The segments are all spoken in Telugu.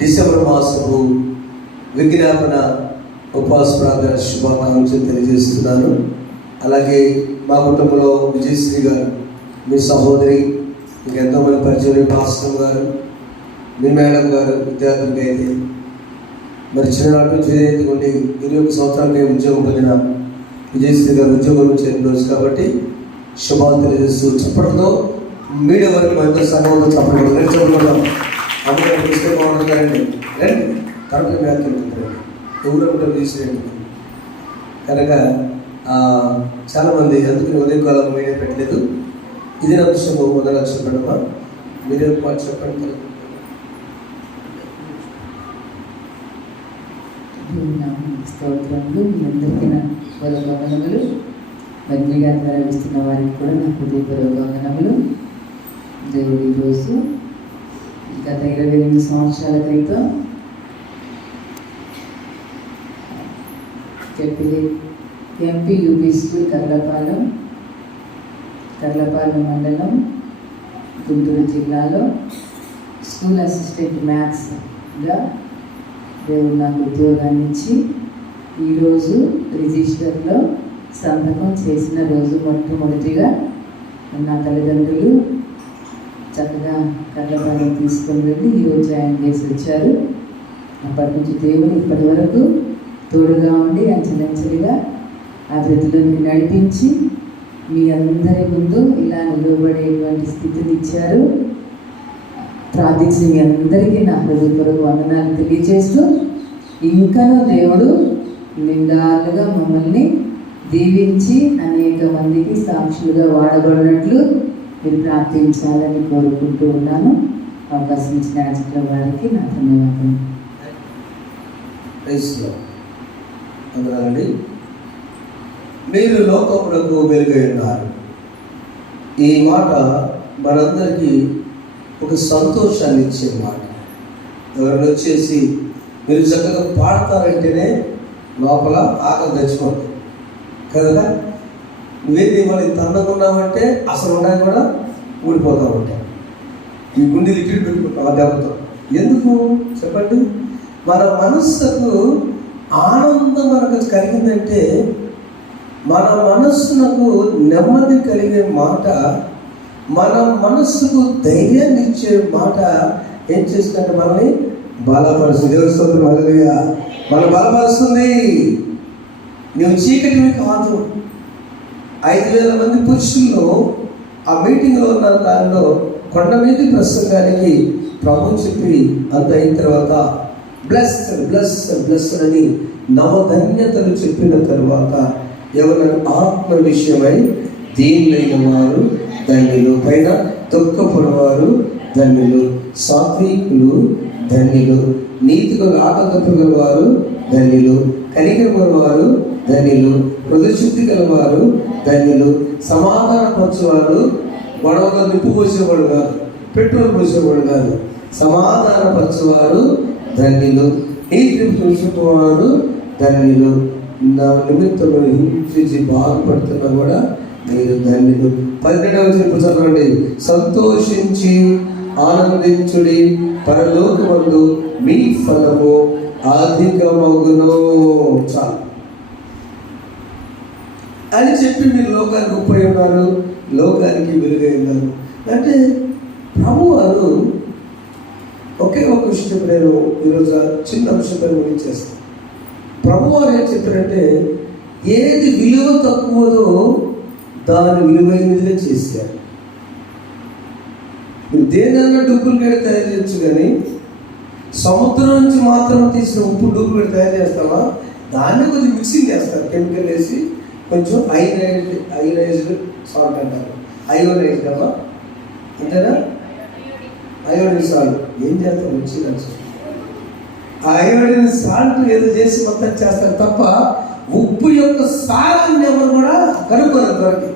డిసెంబర్ మాసపు విజ్ఞాపన ఉపవాస ప్రార్థన శుభాకాంక్షలు తెలియజేస్తున్నాను. అలాగే మా కుటుంబంలో విజయశ్రీ గారు, మీ సహోదరి, మీకు ఎంతోమంది పరిచయం, పాస్టర్ గారు, మీ మేడం గారు, విద్యార్థులకి అయితే మరి చిన్ననాటి నుంచి ఉండి 21 సంవత్సరాలకి ఉద్యోగం పొందిన విజయశ్రీ గారు ఉద్యోగం చేరిన రోజు కాబట్టి శుభాలు తెలియజేస్తూ చప్పటితో మీడియా వరకు మంచి సంఘంతో చప్పట్లు చెప్పడం అందరూ ఇస్తే బాగుంటుందండి. రండి కరెక్ట్గా వ్యాఖ్యలు ఎవరు ఉంటారు తీసేయండి. కనుక చాలామంది అందుకని ఉదయకాలం మీడియా పెట్టలేదు. ఇది నా విషయం మొదలు చెప్పడమా మీడియా మాట చెప్పండి. స్తోత్రములు. మీ అందరికీ నా పూర్వవందనములు. బందీగా ద్వారా ఇస్తున్న వారికి కూడా నా హృదయపూర్వక వందనములు. దేవుడు ఈరోజు గత 28 సంవత్సరాల క్రితం ఎంపీ యూపీ స్కూల్ కర్లపాలెం మండలం, గుంటూరు జిల్లాలో స్కూల్ అసిస్టెంట్ మ్యాథ్స్గా దేవుడు నాకు ఉద్యోగాన్ని ఇచ్చి ఈరోజు రిజిస్టర్లో సంతకం చేసిన రోజు మొట్టమొదటిగా నా తల్లిదండ్రులు చక్కగా కర్లపాలెం తీసుకొని వెళ్ళి ఈరోజు జాయిన్ చేసి వచ్చారు. అప్పటి నుంచి దేవుడు ఇప్పటి వరకు తోడుగా ఉండి అంచెలంచెలుగా అభివృద్ధిలోకి నడిపించి మీ అందరి ముందు ఇలా నిలబడేటువంటి స్థితిని ఇచ్చారు. ప్రార్థించిన మీ అందరికీ నా హృదయపూర్వక వందనాలు తెలియజేస్తూ, ఇంకనూ దేవుడు నిండాలుగా మమ్మల్ని దీవించి అనేక మందికి సాక్షులుగా వాడబడినట్లు మీరు ప్రార్థించాలని కోరుకుంటూ ఉన్నాను. అవకాశం ఇచ్చిన యాజకుల వారికి నా ధన్యవాదాలు. అందరండి, మీరు లోకమునకు వెలుగై ఉన్నారు. ఈ మాట మనందరికీ ఒక సంతోషాన్ని ఇచ్చే మాట. ఎవరైనా వచ్చేసి మీరు చక్కగా పాడతారంటేనే లోపల ఆకలి తెచ్చుకోండి కదా. నువ్వేది మళ్ళీ తన్నకున్నావంటే అసలు ఉన్నాయి కూడా ఊడిపోతూ ఉంటాయి. ఈ గుండె లిక్విడ్ పెట్టుకుంటాం ఆ దెబ్బతో. ఎందుకు చెప్పండి? మన మనస్సుకు ఆనందం మనకు కలిగిందంటే, మన మనస్సునకు నెమ్మది కలిగే మాట, మన మనస్సుకు ధైర్యాన్ని ఇచ్చే మాట ఏం చేస్తుందంటే మనల్ని బలపరుస్తుంది. దేవుని స్తోత్రం, హల్లెలూయా. మనం బలపరుస్తుంది. నువ్వు చీకటివి కాదు. 5,000 మంది పురుషుల్లో ఆ మీటింగ్లో ఉన్న దానిలో కొండ మీద ప్రసంగానికి ప్రభు చెప్పి అంత అయిన తర్వాత బ్లెస్ బ్లెస్ బ్లెస్ అని నవధన్యతలు చెప్పిన తర్వాత ఎవరైనా ఆత్మ విషయమై దీనులైన వారు ధన్యులు, పైన దుఃఖపడవారు ధన్యులు, సాత్వికులు ధన్యులు, నీతిగా ఆటంకపు గలవారు ధన్యులు, కనికరమైన వారు ధన్యులు, హృదయశుద్ధి గలవారు ధన్యులు, సమాధానపరచువారు. గొడవలో నిప్పు పోసేవాడు కాదు, పెట్రోల్ పోసేవాడు కాదు, సమాధానపరచువారు ధన్యులు, నీతిని చూసుకునేవారు ధన్యులు, నా నిమిత్తము హింసించి బాధపడుతున్నా కూడా మీరు ధన్యులు. 12వ వచనం చదవండి. సంతోషించి ఆనందించుడి, పరలోకమందు మీ ఫలము అధికమగును. చాలు అని చెప్పి మీరు లోకానికి ఉప్పై ఉన్నారు, లోకానికి వెలుగై ఉన్నారు. అంటే ప్రభువారు ఒకే ఒక విషయం నేను ఈరోజు చిన్న అంశంపై ముగించేస్తాను. ప్రభువారు ఏం చెప్పారంటే, ఏది విలువ తక్కువదో దాని విలువైనదిగా చేశారు. మీరు దేనన్నా డూప్లికేట్ తయారు చేయొచ్చు, కానీ సముద్రం నుంచి మాత్రం తీసిన ఉప్పు డూప్లికేట్ తయారు చేస్తామా? దాన్ని కొద్దిగా మిక్సింగ్ చేస్తారు, కెమికల్ వేసి కొంచెం అయోనైజ్డ్ సాల్ట్ అంటారు. అయోనైజ్డ్ అమ్మా, అంతేనా? అయోడిన్ సాల్ట్ ఏం చేస్తారు? వచ్చింది ఆ అయోడిన్ సాల్ట్ ఏదో చేసి మొత్తం చేస్తారు తప్ప ఉప్పు యొక్క సారాన్ని ఎవరు కూడా కనుక్కోరు. దొరికి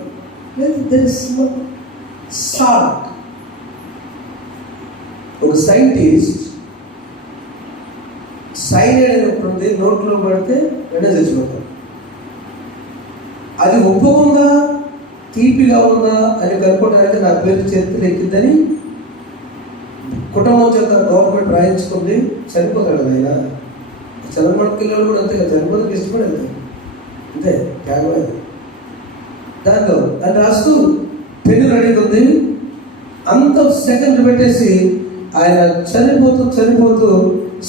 సాల్ట్. ఒక సైంటిస్ట్ సైనైడ్ అనేటువంటి నోట్లో పడితే వెంటనే చచ్చిపోతారు. అది ఉప్పు ఉందా తీపిగా ఉందా అని కనుక్కోవడానికి నా పేరు చేతులు ఎక్కిందని కుటుంబం చేత గవర్నమెంట్ రాయించుకుంది, చనిపోతాడు ఆయన. చదవమన పిల్లలు కూడా అంతే కదా, చనిపోతానికి ఇష్టపడేది అంతే త్యాగమే. దాంట్లో దాన్ని రాస్తూ పెన్ను రెడీగా ఉంది, అంత సెకండ్ పెట్టేసి ఆయన చనిపోతూ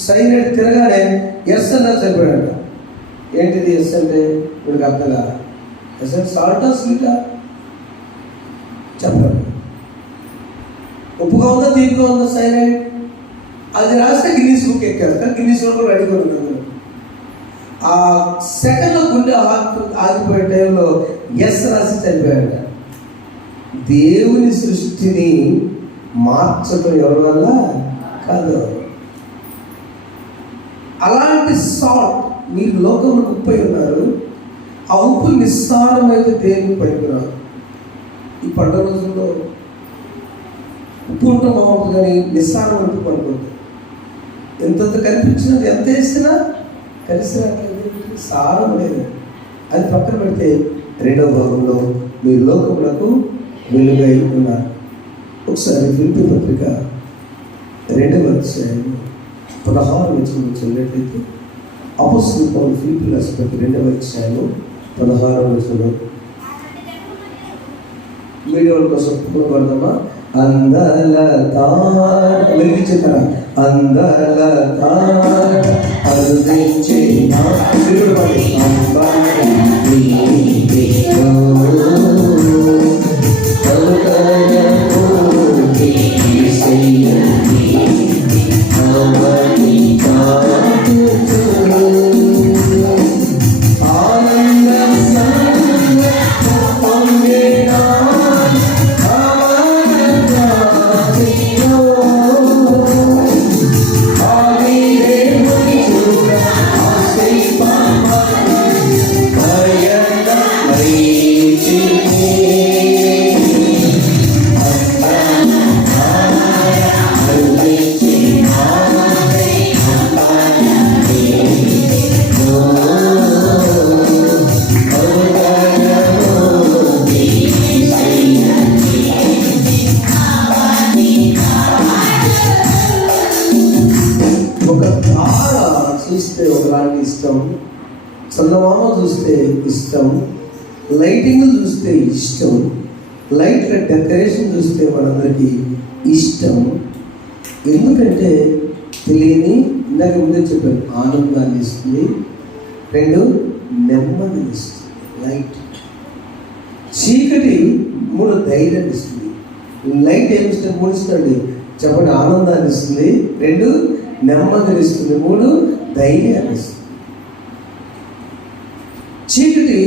సైలెంట్ తిరగానే ఎస్ అన్నా చనిపోయాడంట. ఏంటిది ఎస్ అంటే వీడికి అర్థంగా, ఎస్ అంటే సాల్టా స్వీటా చెప్పండి, ఉప్పుగా ఉందా తీపిగా ఉందా సైలెంట్, అది రాస్తే గిన్నీస్ బుక్ ఎక్కారు. కానీ గిన్నీస్ బుక్ రెడీగా ఉన్నాను. ఆ సెకండ్లో గుండె ఆగిపోయే టైంలో ఎస్ రాసి చనిపోయాడ. దేవుని సృష్టిని మార్చడం ఎవరి వల్ల కాదు. అలాంటి సాల్ట్ మీరు లోకంలో ఉప్పై ఉన్నారు. ఆ ఉప్పు నిస్సారమైతే దేవుని పనికిరాదు. ఈ పండుగ రోజుల్లో ఉప్పు ఉండటం బాగుంటుంది, కానీ నిస్సారం ఉప్పు పడుతుంది. ఎంతంత కనిపించినది, ఎంత వేసినా కలిసి రావట్లేదు, సారం లేదు. అది పక్కన పెడితే రెండవ భాగంలో మీరు లోకములకు వెలుగై ఉన్నారు. ఒకసారి ఫిలిప్పీ పత్రిక 2వ అధ్యాయం 16 వచనం చదివినట్లయితే, అపోస్తలుడైన పౌలు ఫిలిప్పీ రాసిన 2వ అధ్యాయం 16వ వచనం మీడియా కోసం పడదామా? అందల వెలిగించేతారా? అందల అరుదించే చందమామ చూస్తే ఇష్టం, లైటింగ్ చూస్తే ఇష్టం, లైట్ల డెకరేషన్ చూస్తే మనందరికీ ఇష్టం. ఎందుకంటే తెలియని, ఇందాక ముందే చెప్పాను, ఆనందాన్ని ఇస్తుంది. 2 నెమ్మదిని ఇస్తుంది లైట్. చీకటి 3 ధైర్యాన్ని ఇస్తుంది. లైట్ ఏమి ఇస్తుంది? 3 ఇస్తుంది చెప్పండి. ఆనందాన్ని ఇస్తుంది, 2 నెమ్మదిని ఇస్తుంది, 3 ధైర్యాన్ని ఇస్తుంది. చీకటి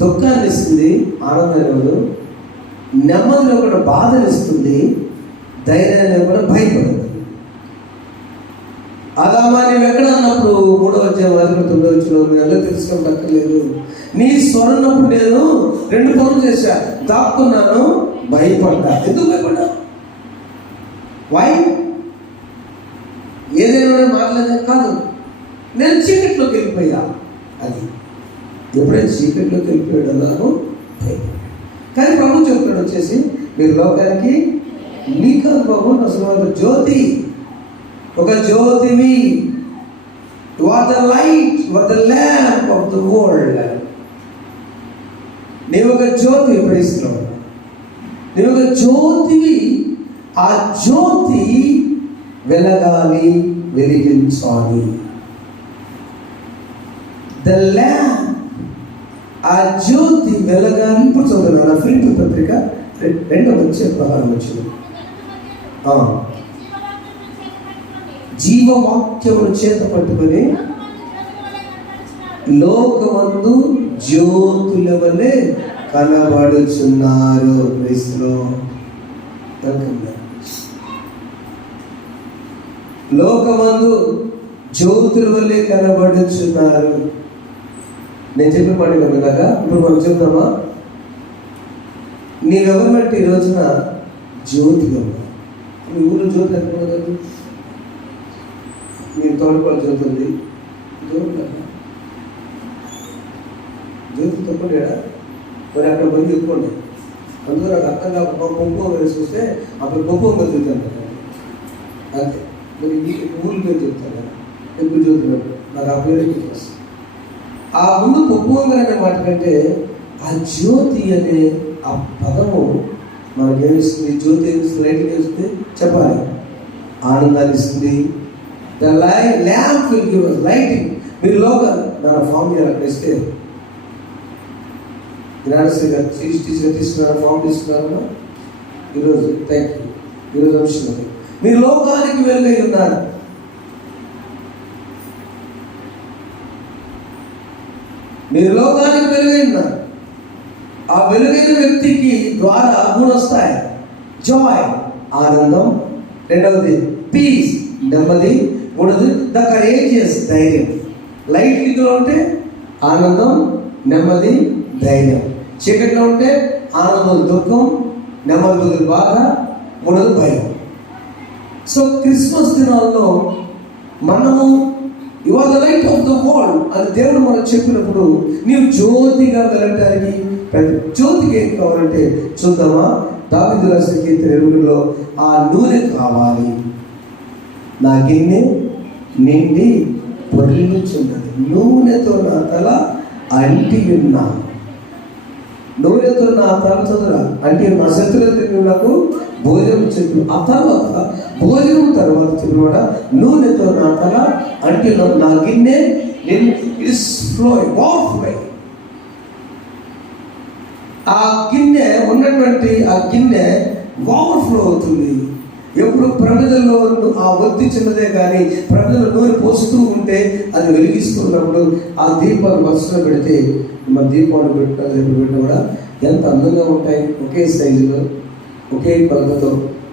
దుఃఖాన్ని ఇస్తుంది, ఆనందాన్ని ఇవ్వదు. నెమ్మదిలో కూడా బాధను ఇస్తుంది, ధైర్యాన్ని కూడా భయపడదు. అదామా నువ్వు ఎక్కడ అన్నప్పుడు 3వ అధ్యాయం 9వ వచనం మీ అందరూ తెలుసుకోవట్లేదు. నీ స్వరన్నప్పుడు నేను 2 పనులు చేశా, దాక్కున్నాను, భయపడ్డా. ఎందుకు భయపడ్డా? వై? ఏదైనా మాట్లాడే కాదు, నేను చీకట్లోకి వెళ్ళిపోయా. అది ఎప్పుడైతే చీకట్లోకి వెళ్ళిపోయాడు అలాగో భయపడ్డా. కానీ ప్రభు చెప్తాడు వచ్చేసి, మీరు లోకానికి నీ కాదు బాబు, అసలు జ్యోతి, ఒక జ్యోతివి. You are the light, you are the lamp of the world. నీవు ఒక జ్యోతి ప్రైస్తున్నావు, నీవు ఒక జ్యోతివి. ఆ జ్యోతి వెలగాలి, వెలిగించాలి. ద ల్యాంప్, ఆ జ్యోతి వెలగాలి. ఇప్పుడు చదువుతున్నాను ఫిలిప్పీ పత్రిక 2వ అధ్యాయం 16వ వచనం. జీవవాక్యమును చేత పట్టుకొని లోకమందు జ్యోతుల వలె కనబడుచున్నారు. క్రీస్తులో లోకమందు జ్యోతుల వలె కనబడుచున్నారు. నేను చెప్పిన మాట కదా. ఇప్పుడు మనం చెప్తామా? నీవెవరు బట్టి ఈ రోజున జ్యోతిగా ఉన్నా. మీ ఊళ్ళో జ్యోతి ఎక్కడ కదా? మీ తోటపాల జ్యోతి ఉంది, జ్యోతి తప్పలేడా? మరి అక్కడ మంది ఎక్కువ ఉన్నాయి. అందులో నాకు అర్థం కాకుండా కుంకుమ వేసి వస్తే అప్పుడు కుంకుమ బతుకుతాను. అంతే. మరి ఊరి పేరు చెప్తాను కదా, ఎక్కువ చదువుతున్నాడు, నాకు ఆ పేరు ఎక్కువ వస్తుంది. ఆ ముందు పొప్పుగా అనే మాట కంటే ఆ జ్యోతి అనే ఆ పదము మనకేమిస్తుంది? జ్యోతి ఏమిస్తుంది? లైటింగ్ ఏమిస్తుంది? చెప్పాలి. ఆనందాన్ని ఇస్తుంది. The lamp will give us lighting. మీరు లోగా నా ఫామ్ అక్కడ ఇస్తే జ్ఞానశ్రీగా టీచర్ తీసుకున్నారు, ఫామ్ తీసుకున్నారన్నా ఈరోజు. Thank you. ఈరోజు అంశం మీరు లోకానికి వెలుగై ఉన్నారు. మీరు లోకానికి వెలుగై ఉన్నారు. ఆ వెలుగైన వ్యక్తికి ద్వారా మూడు వస్తాయి. జాయ్, ఆనందం. రెండవది పీస్, నెమ్మది. మూడవది ద కరేజియస్, ధైర్యం. లైట్ ఇందులో ఉంటే ఆనందం, నెమ్మది, ధైర్యం. చీకట్లో ఉంటే ఆనందం దుఃఖం, నెమ్మది బాధ, మూడవది భయం. సో క్రిస్మస్ దినాల్లో మనము you are the light of the world అని దేవుడు మనకు చెప్పినప్పుడు నీవు జ్యోతిగా వెళ్ళటానికి ప్రతి జ్యోతికి ఏం కావాలంటే చూద్దామా? దావీదు రాసిన కీర్తన 8లో ఆ నూనె కావాలి. నా గిన్నె నిండి పొర్లిచున్నది, నూనెతో నా తల అంటి ఉన్నాను. నూనెతో నా తల చదుర అంటే నా శత్రువులకు నాకు భోజనం చెప్పు. ఆ తర్వాత భోజనం తర్వాత చెప్పిన నూనెతో నా తల అంటే నా గిన్నె ఇట్స్ ఫ్లోయింగ్, ఓవర్ఫ్లోయింగ్. ఆ గిన్నె ఉన్నటువంటి ఆ గిన్నె ఓవర్ఫ్లో అవుతుంది. ఎప్పుడు ప్రమిదల్లో ఆ ఒత్తి చిన్నదే కానీ ప్రమిదలో నూనె పోస్తూ ఉంటే అది వెలిగిస్తున్నప్పుడు ఆ దీపాన్ని వరుసలో పెడితే మన దీపాన్ని పెట్టిన కూడా ఎంత అందంగా ఉంటాయి. ఒకే సైజులో, ఒకే కొలతతో,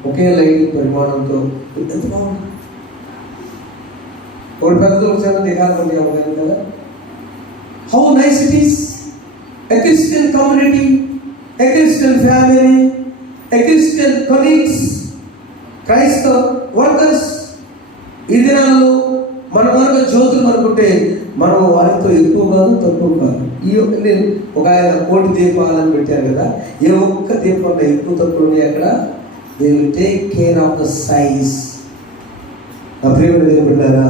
ఒకే లైటింగ్ పరిమాణంతో ఎంత బాగుంటుంది. ఒకటి పెద్దలు వచ్చారో దిగాలండి అమ్మగారు కదా. How nice it is. A Christian community, a Christian family, a Christian colleagues, క్రైస్తవ వర్కర్స్. ఈ దినాల్లో మన వరకు జ్యోతులు అనుకుంటే మనం వారితో ఎక్కువ కాదు, తక్కువ కాదు. నేను ఒక ఆయన 1,000 దీపాలను పెట్టారు కదా, ఏ ఒక్క దీపంలో ఎక్కువ తక్కువ ఉన్నాయి అక్కడ. They will take care of the size. నా ప్రియమైన దేవుని బిడ్డలారా,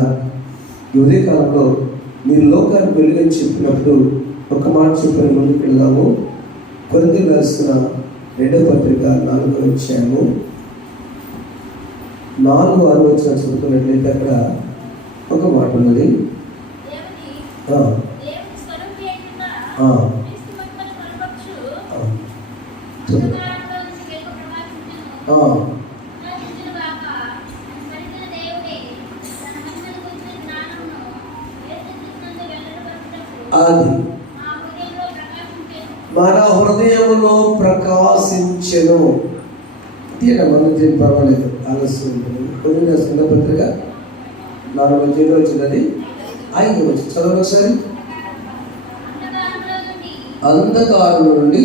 ఈ ఉదయకాలంలో మీరు లోకానికి వెలుగని చెప్పినప్పుడు ఒక మాట చెప్పిన ముందుకు వెళ్దాము. కొరింథీయులకు రాసిన 2వ పత్రిక 4వ అధ్యాయము 4-6 వచనం చదువుతున్నట్లయితే అక్కడ ఒక మాట ఉన్నది. అది మన హృదయంలో ప్రకాశించెను. తీయగా మనం చేయండి, పర్వాలేదు, ఆలస్యం ఉంటుంది. కొన్ని చిన్న పత్రిక 4వ అధ్యాయంలో వచ్చినది 5వ వచనం చదవండి ఒకసారి. అంధకారం నుండి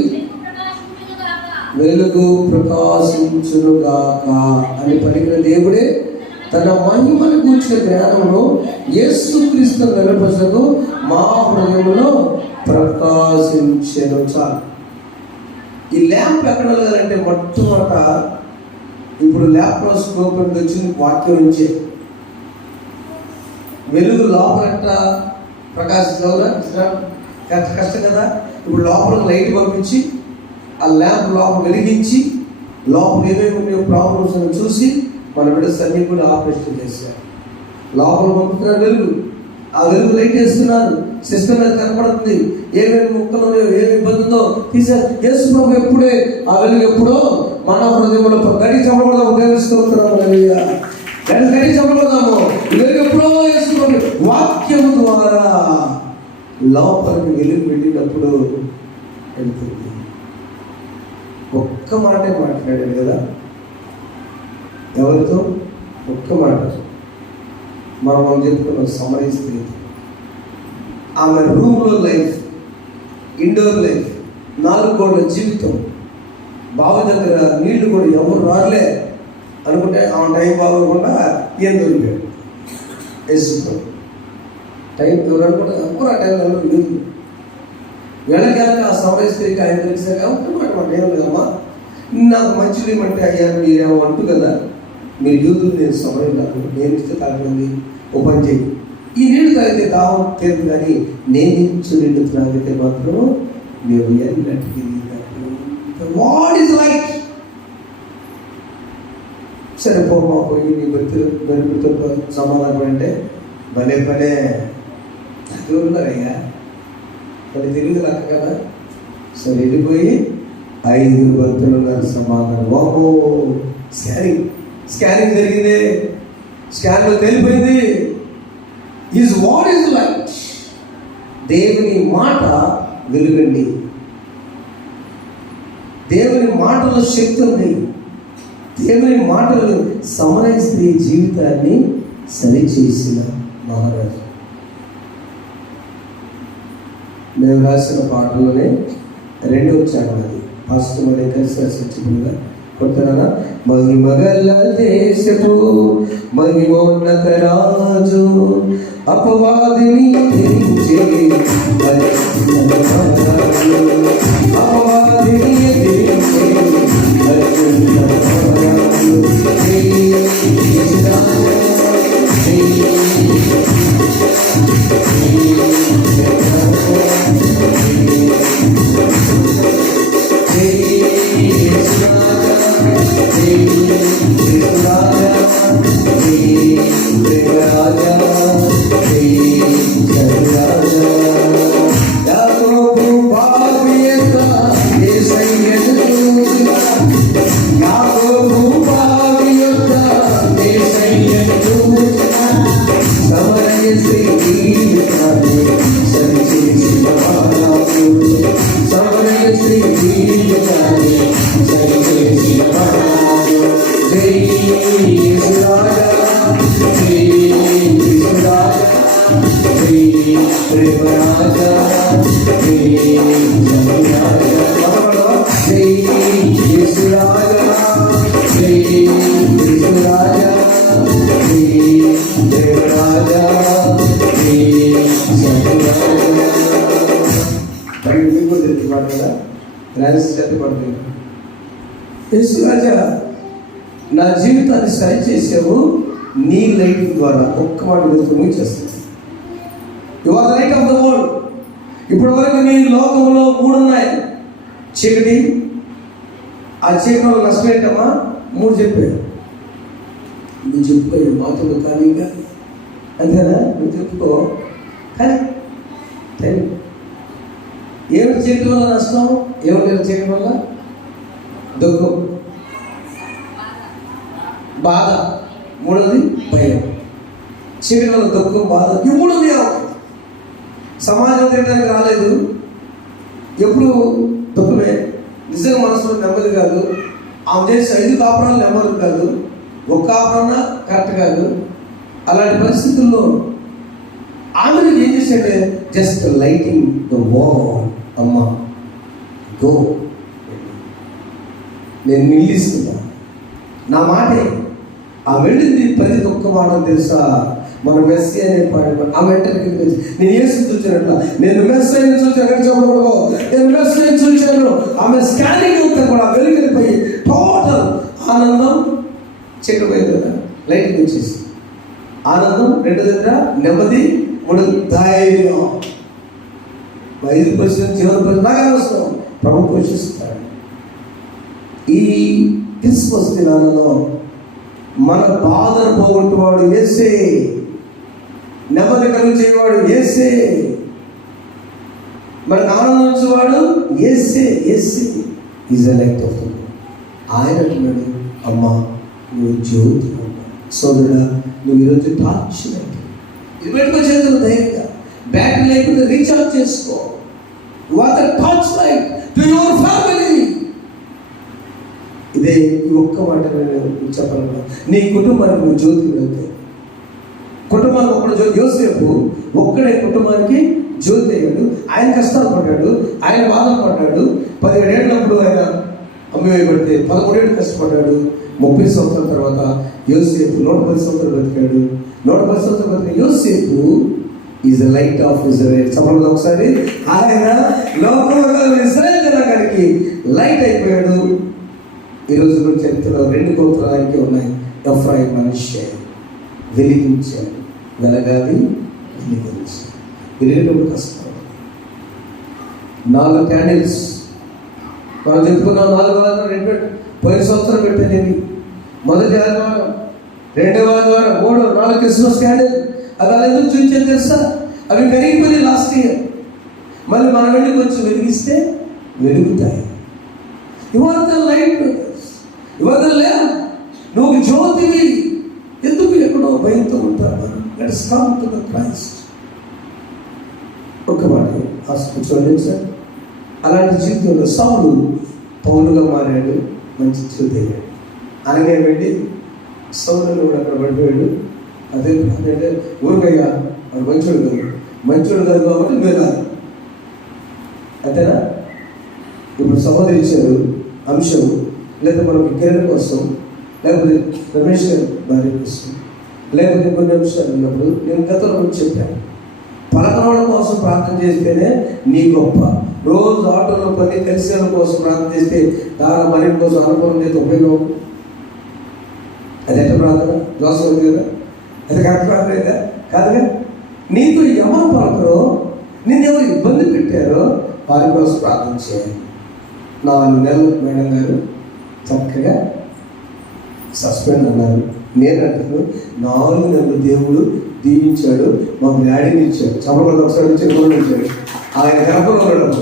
వెలుగు ప్రకాశించునుగాక అని పలికిన దేవుడే తన మహిమను కూర్చిన జ్ఞానంలో యేసుక్రీస్తు నిలపసకు మా హృదయంలో ప్రకాశించెను. చాలు. ఈ ల్యాంప్ ఎక్కడ వెళ్ళాలంటే మొట్టమొదట ఇప్పుడు ల్యాప్రోస్కోప్ వచ్చింది వాక్యం నుంచే. వెలుగు లోపల ప్రకాశించవునా? కష్టం కదా. ఇప్పుడు లోపల లైట్ పంపించి ఆ ల్యాంప్ లోపల వెలిగించి లోపల ఏమేమి ఉన్నాయో ప్రాబ్లమ్స్ అని చూసి మన బిడ్డస్ అన్ని కూడా ఆపరేషన్ చేశారు. లోపల పంపుతున్నారు వెలుగు, ఆ వెలుగు లైట్ వేస్తున్నారు, సిస్టమ్ మీద కనపడుతుంది. ఏమేమి ముక్కలు ఉన్నాయో, ఏమి ఇబ్బంది ఉందో తీసారు. యేసు ప్రభు ఎప్పుడే ఆ వెలుగు ఎప్పుడో మన హృదయంలో గడి చెప్పబడదాము. ఉపయోగిస్తున్నాము, గడి చెప్పబడదాము. వెలుగు ఎప్పుడో యేసు ప్రభు వాక్యం ద్వారా లోపలికి వెలుగు వెళ్ళినప్పుడు వెళ్తుంది. ఒక్క మాటే మాట్లాడాడు కదా ఎవరితో? ఒక్క మాట. మనం చెప్పుకున్నాం సమరిస్తే ఆమె రూమ్లో లైఫ్, ఇండోర్ లైఫ్, 4 గోడల జీవితం, బావి దగ్గర నీళ్లు కూడా ఎవరు రాలే అనుకుంటే ఆమె టైం బాగోకుండా ఏం దొరికాడు వేసుకో టైం ఎవరు అనుకుంటే ఎవరు ఆ టైంలో లేదు. వెళ్ళకెళ్ళక ఆ సమరిస్త్రీకి ఆయన తెలిసాక మాట ఏం లేదమ్మా, నాకు మంచిది అంటే అయ్యా మీరేమో అంటూ కదా, మీరు యూదులు నేను సమయం కాదు, నేను ఇస్తే తాగండి, ఓ పని చేయి, ఈ నీళ్లు తాగితే దాహం తీరు, కానీ నేను ఇచ్చు నీళ్లు తాగితే మాత్రం మేము ఎన్నటికీ వాట్ ఈజ్ లైట్. సరే పోమా, పోయి నీ బతుకుతో సమాధానం అంటే భలే పనే అది ఉన్నారయ్యా, మరి తెలుగు లెక్క కదా. సరే వెళ్ళిపోయి 5 భక్తులు ఉన్నారు, సమాధానం. ఓహో, స్కానింగ్ జరిగింది, స్కాన్లో తెలిపోయింది. Is what is light. దేవుని మాట వెలుగండి, దేవుని మాటలో శక్తి ఉంది. దేవుని మాటలు సమరయ స్త్రీ జీవితాన్ని సరిచేసిన మహారాజు. మేము రాసిన పాటలోనే 2వ చానం అది ఫస్ట్ మరి కలిసి రచించకుండా కొడతారా. మహిమగల దేశపు మహిమోన్నత రాజు అపవాదిని ఎదిరించే అపవాదిని ఎదిరించే యేసురాజా, నా జీవితాన్ని సరి చేసావు నీ లైట్ ద్వారా. ఒక్క మాట మీరు చేస్తాను. You are the light of the world. ఇప్పటి వరకు నీ లోకంలో 3 ఉన్నాయి. చీకటి, ఆ చీకటి వల్ల నష్టం ఏంటమ్మా? 3 చెప్పాడు. నువ్వు చెప్పుకో, మాటలు కానీ అంతేనా? నువ్వు చెప్పుకో. కానీ ఏమిటి చీకటి వల్ల నష్టం? ఏమిటి చీకటి వల్ల? దుఃఖం, బాధ. 3వది భయం. చీకటి వల్ల దుఃఖం, బాధ. ఈ 3 సమాజం తినడానికి రాలేదు, ఎప్పుడు దుఃఖమే. నిజంగా మనసులో నెమ్మది కాదు. ఆమె చేసే 5 కాపురాలు నెమ్మది కాదు, 1 కాపురాన కరెక్ట్ కాదు. అలాంటి పరిస్థితుల్లో ఆమెను ఏం చేశాడే? Just lighting the wall. అమ్మ గో, నేను నిలిస్తున్నా, నా మాటే. ఆ వెళ్ళింది 10 ఒక్క మాట తెలుసా? మన మెస్సీ అనే పాడు. ఆ వెంటనే తెలుసు, నేను యేసు చూచానట్ల, నేను మెస్సీని చూచాను. ఎక్కడ చెప్పకూడదు, నేను మెస్సీని చూచాను. ఆమె స్కానింగ్ అంతా కూడా వెలుగులిపోయి టోటల్ ఆనందం చెక్కిపోయింది కదా, లైట్కి వచ్చేసి ఆనందం. 2 దగ్గర నెమ్మది, 3 ధైర్యం. 5% జీవన నాగా వస్తాం, ప్రభు పోషిస్తాడు. ఈ క్రిస్మస్ దినాలలో మన బాధను పోగొట్టువాడు యేసే, నెమ్మది కలిగించేవాడు యేసే, మనకు ఆనందం ఇచ్చేవాడు యేసే. యేసే is the light of the world. ఆయన అంటున్నాడు, అమ్మ నువ్వు జ్యోతి. సోదరుడా, నువ్వు ఈరోజు టార్చ్ లైట్. ఇది పెట్టుకొచ్చేందుకు ధైర్యంగా బ్యాటరీ లేకపోతే రీఛార్జ్ చేసుకో. You are the torch light to your family. ఇదే ఒక్క మాట నేను చెప్పాలన్నా, నీ కుటుంబానికి నువ్వు జ్యోతి వెళ్తే, కుటుంబానికి ఒక్కడు జ్యోతి. యోసేపు ఒక్కడే కుటుంబానికి జ్యోతి అయ్యాడు. ఆయన కష్టాలు పడ్డాడు, ఆయన బాధలు పడ్డాడు. 17 ఏళ్ళప్పుడు ఆయన అమ్మివేయబడితే 13 ఏళ్ళు కష్టపడ్డాడు. 30 సంవత్సరాల తర్వాత యోసేపు 110 సంవత్సరాలు బతికాడు. 110 సంవత్సరాలు బతికిన యోసేపు is the light of Israel. చెప్పండి ఒకసారి. ఆయన లోకంలో ఇజ్రాయెల్ జనాంగానికి లైట్ అయిపోయాడు. ఈరోజు చరిత్రలో 2 గోత్రాలు ఆయనకే ఉన్నాయి. ఎఫ్రాయిం మనిషి వెలిగించాడు, వెలగాలి వెలిగించాడు. వెలిగేటప్పుడు కష్టం. 4 క్యాండిల్స్ మనం చెప్పుకున్నాం. 4 ఆదివారం పోయిన సంవత్సరం పెట్టాను. మొదటి ఆదివారం, 2వ ఆదివారం, 3, 4 క్రిస్మస్ క్యాండిల్. అది అలా ఎందుకు చూపించేది తెలుసా? అవి కరిగిపోయి లాస్ట్ ఇయర్. మళ్ళీ మన వెళ్ళి కొంచెం వెలిగిస్తే వెలుగుతాయి. ఇవాళ లైట్, ఇవాళ లేదు, నువ్వు జ్యోతివి. ఎందుకు ఎక్కడో భయంతో ఉంటారు మనం? Let's come to the Christ. ఒక మాట చూడండి సార్. అలాంటి జీవితంలో సౌలు పౌలుగా మారాడు, మంచి జీవితం అయ్యాడు. అలాగే వెళ్ళి సౌలుని కూడా అక్కడ పడిపోయాడు. అదే అంటే ఊరికయ్యా వాడు మంచోడు కాదు కాబట్టి మీరు అంతేనా? ఇప్పుడు సహోదరి ఇచ్చారు అంశం, లేదా మనకి కిరణ్ కోసం, లేకపోతే రమేష్ గారి భార్య కోసం, లేకపోతే కొన్ని అంశాలు ఉన్నప్పుడు నేను గతంలో చెప్పాను, పలకనోళ్ళ కోసం ప్రార్థన చేస్తేనే నీ గొప్ప. రోజు ఆటోలో పని కలిసి కోసం ప్రార్థన చేస్తే దాని మనీ కోసం అనుభవం చేస్తే ఉపయోగం. అది ఎట్లా ప్రార్థన? దోషం ఉంది కదా, అది కరెక్ట్ ప్రార్థన కదా కాదుగా. నీకు ఎవరు పలకరో, నిన్ను ఎవరు ఇబ్బంది పెట్టారో వారి కోసం ప్రార్థన చేయాలి. 4 నెలలు మేడం గారు చక్కగా సస్పెండ్ అన్నారు. నేను అంటాను 4 నెలలు దేవుడు దీవించాడు, మాకు డాడీని ఇచ్చాడు. చమకలు ఒకసారి వచ్చి గోల్డ్ ఇచ్చాడు. ఆయన గర్భంలో ఉండడం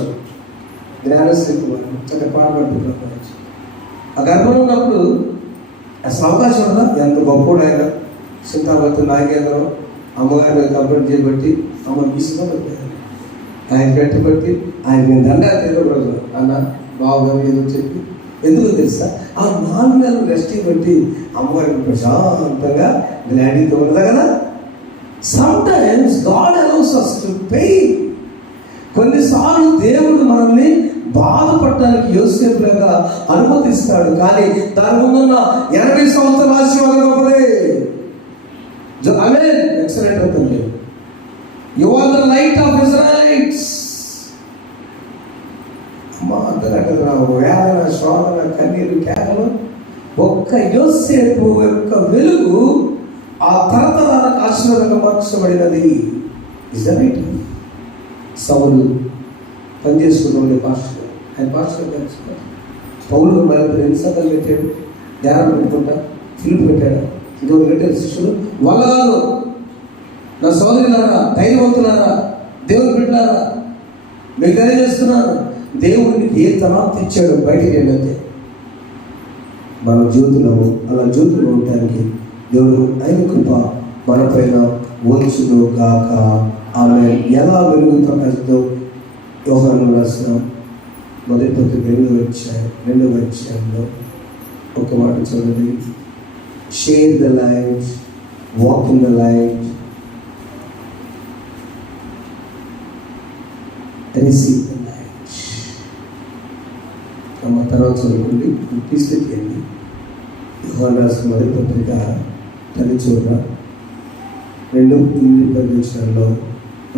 జ్ఞానశ్రీ చక్కగా పాడబడుతున్నాడు. ఆ గర్భంలో ఉన్నప్పుడు అసలు అవకాశం ఉందా? ఎంత గొప్పడు ఆయన. సింతాపతి నాగేంద్రం అమ్మగారి మీద కంప్లైంట్ చేయబట్టి అమ్మ తీసుకుపోయారు. ఆయన కట్టుబట్టి ఆయన నేను దండాలు తీరకూడదు అన్న బాబు ఏదో చెప్పి. ఎందుకు తెలుసా? ఆ 4 నెలలు రెస్ట్ బట్టి అమ్మగారికి ప్రశాంతంగా గ్లాడీతో ఉండదు కదా. Sometimes God allows us to pain. కొన్నిసార్లు దేవుడు మనల్ని బాధపడటానికి యోసేపులాగా అనుమతిస్తాడు. కానీ దాని ముందున్న 80 సంవత్సరాల ఆశీర్వాదం గొప్పదే. ఆమేన్. ఎక్సలెంట్ అవుతుంది. You are the light of Israelites. వేదన, శోధన, కన్నీరు, కేవలం ఒక్క యోసేపు యొక్క వెలుగు ఆ తరతరాలకు ఆశీర్వాదంగా మార్చబడినది. Is the right. సౌలు పనిచేసుకుంటుండే పాస్టర్, ఆయన పాస్టర్ పౌలు మరి ఎన్నిసార్లు పెట్టాడు, ధ్యానం పెట్టుకుంటా, ఫిల్ప్ పెట్టాడు. ఇంకొక రిటైల్ శిష్యులు వాళ్ళ కాదు. నా సోదరులారా, ధైర్యవంతులారా, దేవుని బిడ్డలారా, మీకు తెలియజేస్తున్నాను, దేవుడికి ఏ తలాంత ఇచ్చాడో బయటికి వెళ్ళితే మన జ్యోతులము. అలా జ్యోతులు ఉండటానికి దేవుడు ఆయన కృప మన పైన వంచును గాక. ఆమె ఎలా వెలుగు ప్రకాశంతో యోహాను రాసిన మొదటి పత్రిక 2వ అధ్యాయంలో ఒక మాట చదవండి. Share the light, walk in the light, receive the light. అమ్మ తర్వాత చదువుకోండి, తీసుకెళ్ళి యోహాను రాసిన మొదటి పత్రిక 2:8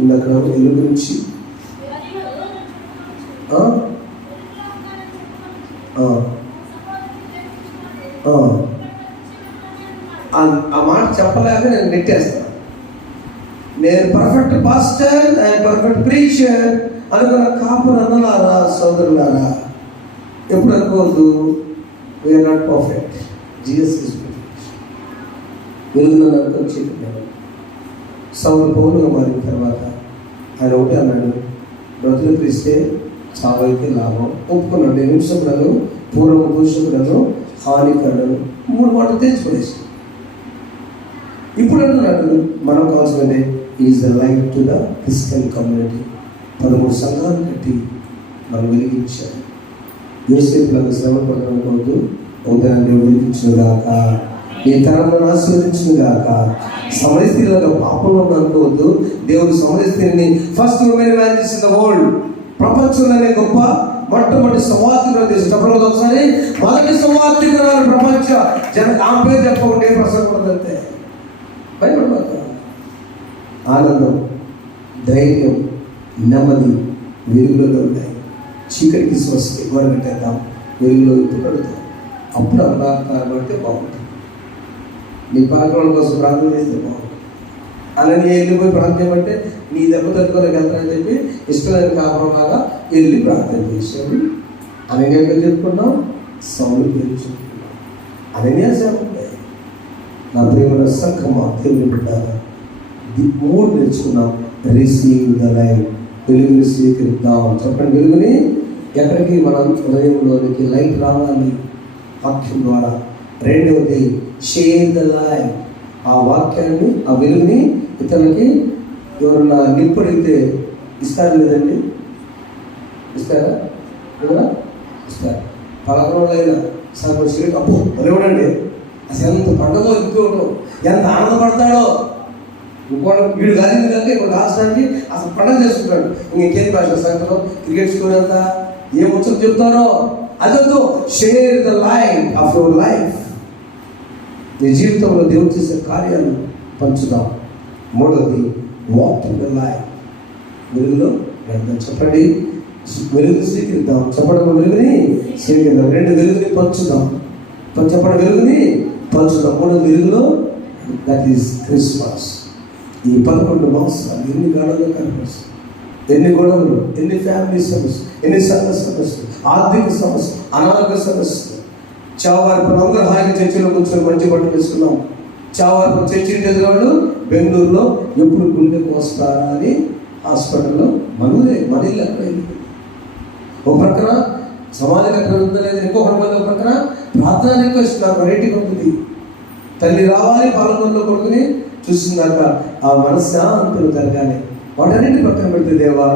ఉంది. అక్కడ వెలుగు గురించి ఆ మాట చెప్పలేక నేను నెట్టేస్తాను. నేను perfect pastor, and perfect preacher అనుకున్న కాపులు అన్నలారా, సోదరులారా, ఎప్పుడు అనుకోవద్దు we're not perfect. Jesus is perfect. వెలుగులో అనుకుని చెప్పాను. సౌలు పౌలుగా మారిన తర్వాత ఆయన ఒకటే అన్నాడు, బ్రతులు క్రీస్తే చావైతే లాభం. ఒప్పుకున్నాడు. నేను హింసకుడను, పూర్వ దూషకుడను, హానికరుడను, 3 మాటలు తెచ్చుకునేసి ఇప్పుడు అంటున్నాడు మనం కావాల్సిందే is the light to the Christian community. 13 సంఘాలు కట్టి మనం వెలిగించాలి. యోసేపులకు శ్రమ పడకపోవద్దు. ఉదయాన్ని వెలిగించుగాక, ఈ తరంలో ఆశీర్వదించుగాక. సమరస్త్రీలుగా పాపంలో అనుకోవద్దు. దేవుడు సమరస్త్రీని first woman evangelist in the world, ప్రపంచంలోనే గొప్ప మొట్టమొదటి సువార్తికురాలు చేసేటప్పుడు ఒకసారి మొదటి సువార్తికురాలు ప్రపంచ ఆమె పేరు చెప్పకుంటే ప్రసంగం ఉండదంతే. భయపడబోతా. ఆనందం, ధైర్యం, నెమ్మది వెలుగులో ఉంటాయి. చీకటికి స్వస్తి గవర్నమెంట్ వెలుగులో ఇప్పుడు అడుగుతాం. అప్పుడు అన్నారు కాబట్టి బాగుంటుంది. నీ పలకల కోసం ప్రార్థన చేస్తే బాగుంది. అలానే వెళ్ళిపోయి ప్రార్థన చేయమంటే నీ దెబ్బ తట్టుకోలేక వెళ్తానని చెప్పి ఇష్టమైన కాపురంలాగా వెళ్ళి ప్రార్థన చేశాడు. అలానే చెప్పుకున్నాం, సౌలు పేరు చెప్పుకున్నాం. అలానే ఉంటాయి. నా ప్రేమ సంక్రమ దేవుని పెట్టారా 3 నేర్చుకున్నాం. రిసీవ్ ద లైట్, వెలుగుని స్వీకరిద్దాం. చెప్పండి, వెలుగుని ఎక్కడికి మన హృదయంలోనికి లైట్ రావాలి వాక్యం ద్వారా. రెండవది షేర్ ద లైట్, ఆ వాక్యాన్ని, ఆ వెలుగుని ఇతరులకి ఎవరన్నా నిప్పడిగితే ఇస్తారు లేదండి? ఇస్తారా? ఇస్తారు. పలకరోళ్ళైనా సార్ వచ్చి అప్పు లేవడండి, అసలు ఎంత పండుగ ఇంకోటో, ఎంత ఆనందపడతాడో. ఇంకోటి వీడు కాదు కాక ఇప్పుడు రాష్ట్రానికి అసలు పండుగ చేసుకుంటాడు. ఇంకేం భాష సంఖ్యలో క్రికెట్ స్కోర్ అంతా ఏమొచ్చో చెప్తారో అదొద్దు. Share the life of your life. నీ జీవితంలో దేవుడు చేసే కార్యాలు పంచుదాం. మూడవది వాక్ ఇన్ ద లైఫ్, వెలుగులో వెళ్దాం. చెప్పండి, వెలుగుని స్వీకరిద్దాం. చెప్పడం వెలుగుని స్వీకరిద్దాం. 2 వెలుగుని పంచుదాం. చెప్పడం వెలుగుని పంచుదాం. 3 వెలుగులో దట్ ఈస్ క్రిస్మస్. ఈ 11 మాసాలు ఎన్ని గొడవలు కనిపిస్తాయి, ఎన్ని గొడవలు, ఎన్ని ఫ్యామిలీ సమస్యలు, ఎన్ని సంఘ సమస్యలు, ఆర్థిక సమస్యలు, అనారోగ్య సమస్యలు. చావారిపు అందరూ హాయిగా చర్చిలో కూర్చొని మంచి బట్టలు వేసుకున్నాం. చావారిపు చర్చి వాళ్ళు బెంగళూరులో ఎప్పుడు గుండెకు వస్తారా అని హాస్పిటల్లో మనీళ్ళు ఎక్కడైంది. ఒక ప్రక్కన సమాజం ఎక్కడ ఉందనేది, ఇంకొకటి మళ్ళీ ఒక ప్రక్కన ప్రార్థన రిక్వెస్ట్ నాకు రేటింగ్ ఉంటుంది. తల్లి రావాలి పాలకొల్లో కొడుకుని చూసిందాక ఆ మనశ్శాంతులు జరగాలి. వాటన్నిటి పక్కన పెడితే దేవా,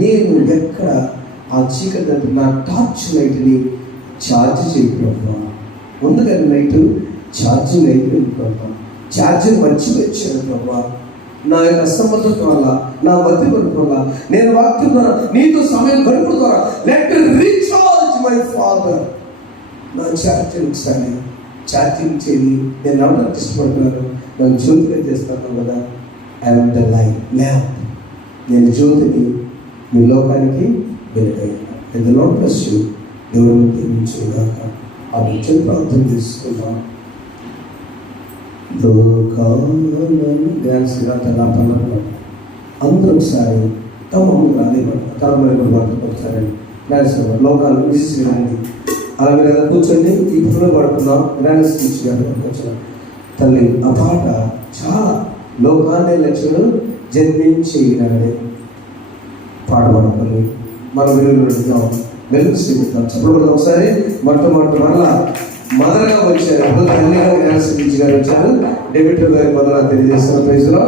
నేను ఎక్కడ ఆ చీకటి నా టార్చ్ లైట్ని ఛార్జ్ చేయకుండా ముందుగా నైట్ ఛార్జింగ్ అయిపోయింది. ఛార్జింగ్ మర్చిపోయాను ప్రభా. నా యొక్క అసమర్థత వల్ల, నా మధ్యపరుపు వల్ల, నేను వాక్యం ద్వారా నీతో సమయం గడుపు ద్వారా లెట్ రీఛార్జ్ మై ఫాదర్. నా ఛార్జింగ్ ఒకసారి ఛార్జింగ్ చేయి. నేను నమ్మడానికి ఇష్టపడుతున్నాను, నన్ను జ్యోతిగా చేస్తాను కదా. I'm the light lamp. నేను జ్యోతిని మీ లోకానికి వెలుగైనా. ఇందులో ప్లస్ దేవుడు దీవించుగాక. ఆ విషయం ప్రార్థన తీసుకున్నాం. డ్యాన్స్ అందరూ ఒకసారి తమ అదే ఒకసారి డ్యాన్స్ లోకాలు విశిష్టండి. అలా మీరు ఎలా కూర్చోండి. ఈ పులో పడుతున్నాం. డ్యాన్స్ కూర్చున్నాం. తల్లి ఆ పాట చాలా లోకాన్ని లక్ష్యం జన్మించేనాడే పాట పడుకొని మనం వెలుగుతాం, వెలుగు స్వీకరిద్దాం. చెప్పకూడదు. ఒకసారి మొట్టమొదటి మరలా మదరగా వచ్చారు. తల్లిగా డ్యాన్స్ గారు వచ్చారు. డెబిటర్ గారి మొదల తెలియజేస్తున్న ప్రైజ్లో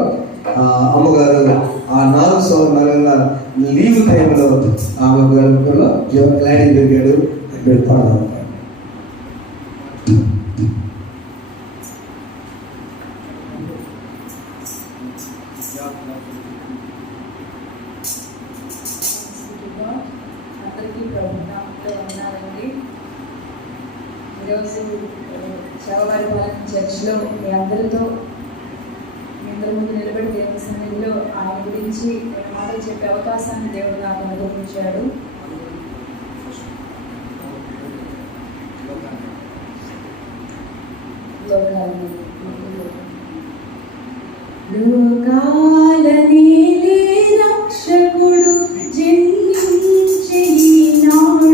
అమ్మగారు ఆ 4 సంవత్సరాల లీవ్ టైంలో ఆమె గారిలో గ్లాడీ పెరిగాడు. పాడదాం. అందరికీ ప్రభుత్వంలో ఉన్నారండి. ఈరోజు చవవారిపాలెం చర్చ్లో మీ అందరితో మీ అందరి ముందు నిలబడి దేవుని సన్నిధిలో ఆయన గురించి మాటలు చెప్పే అవకాశాన్ని దేవుడు నాకు అనుగ్రహించాడు. లోకాలని రక్షకుడు జన్మించే ఈనాడు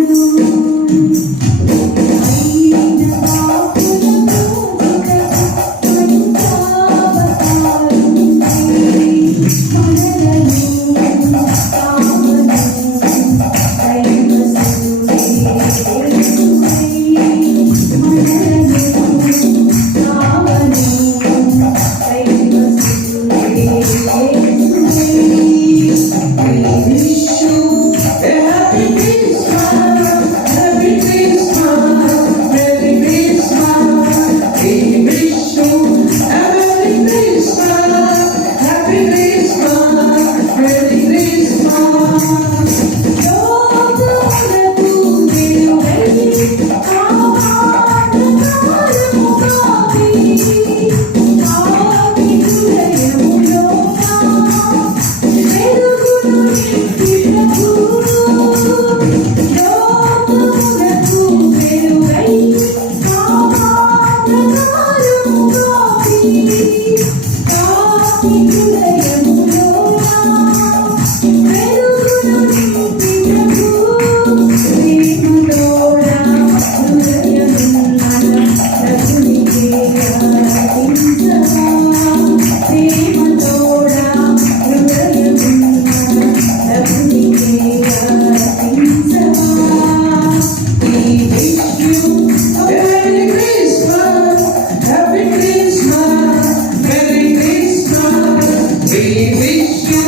We wish you a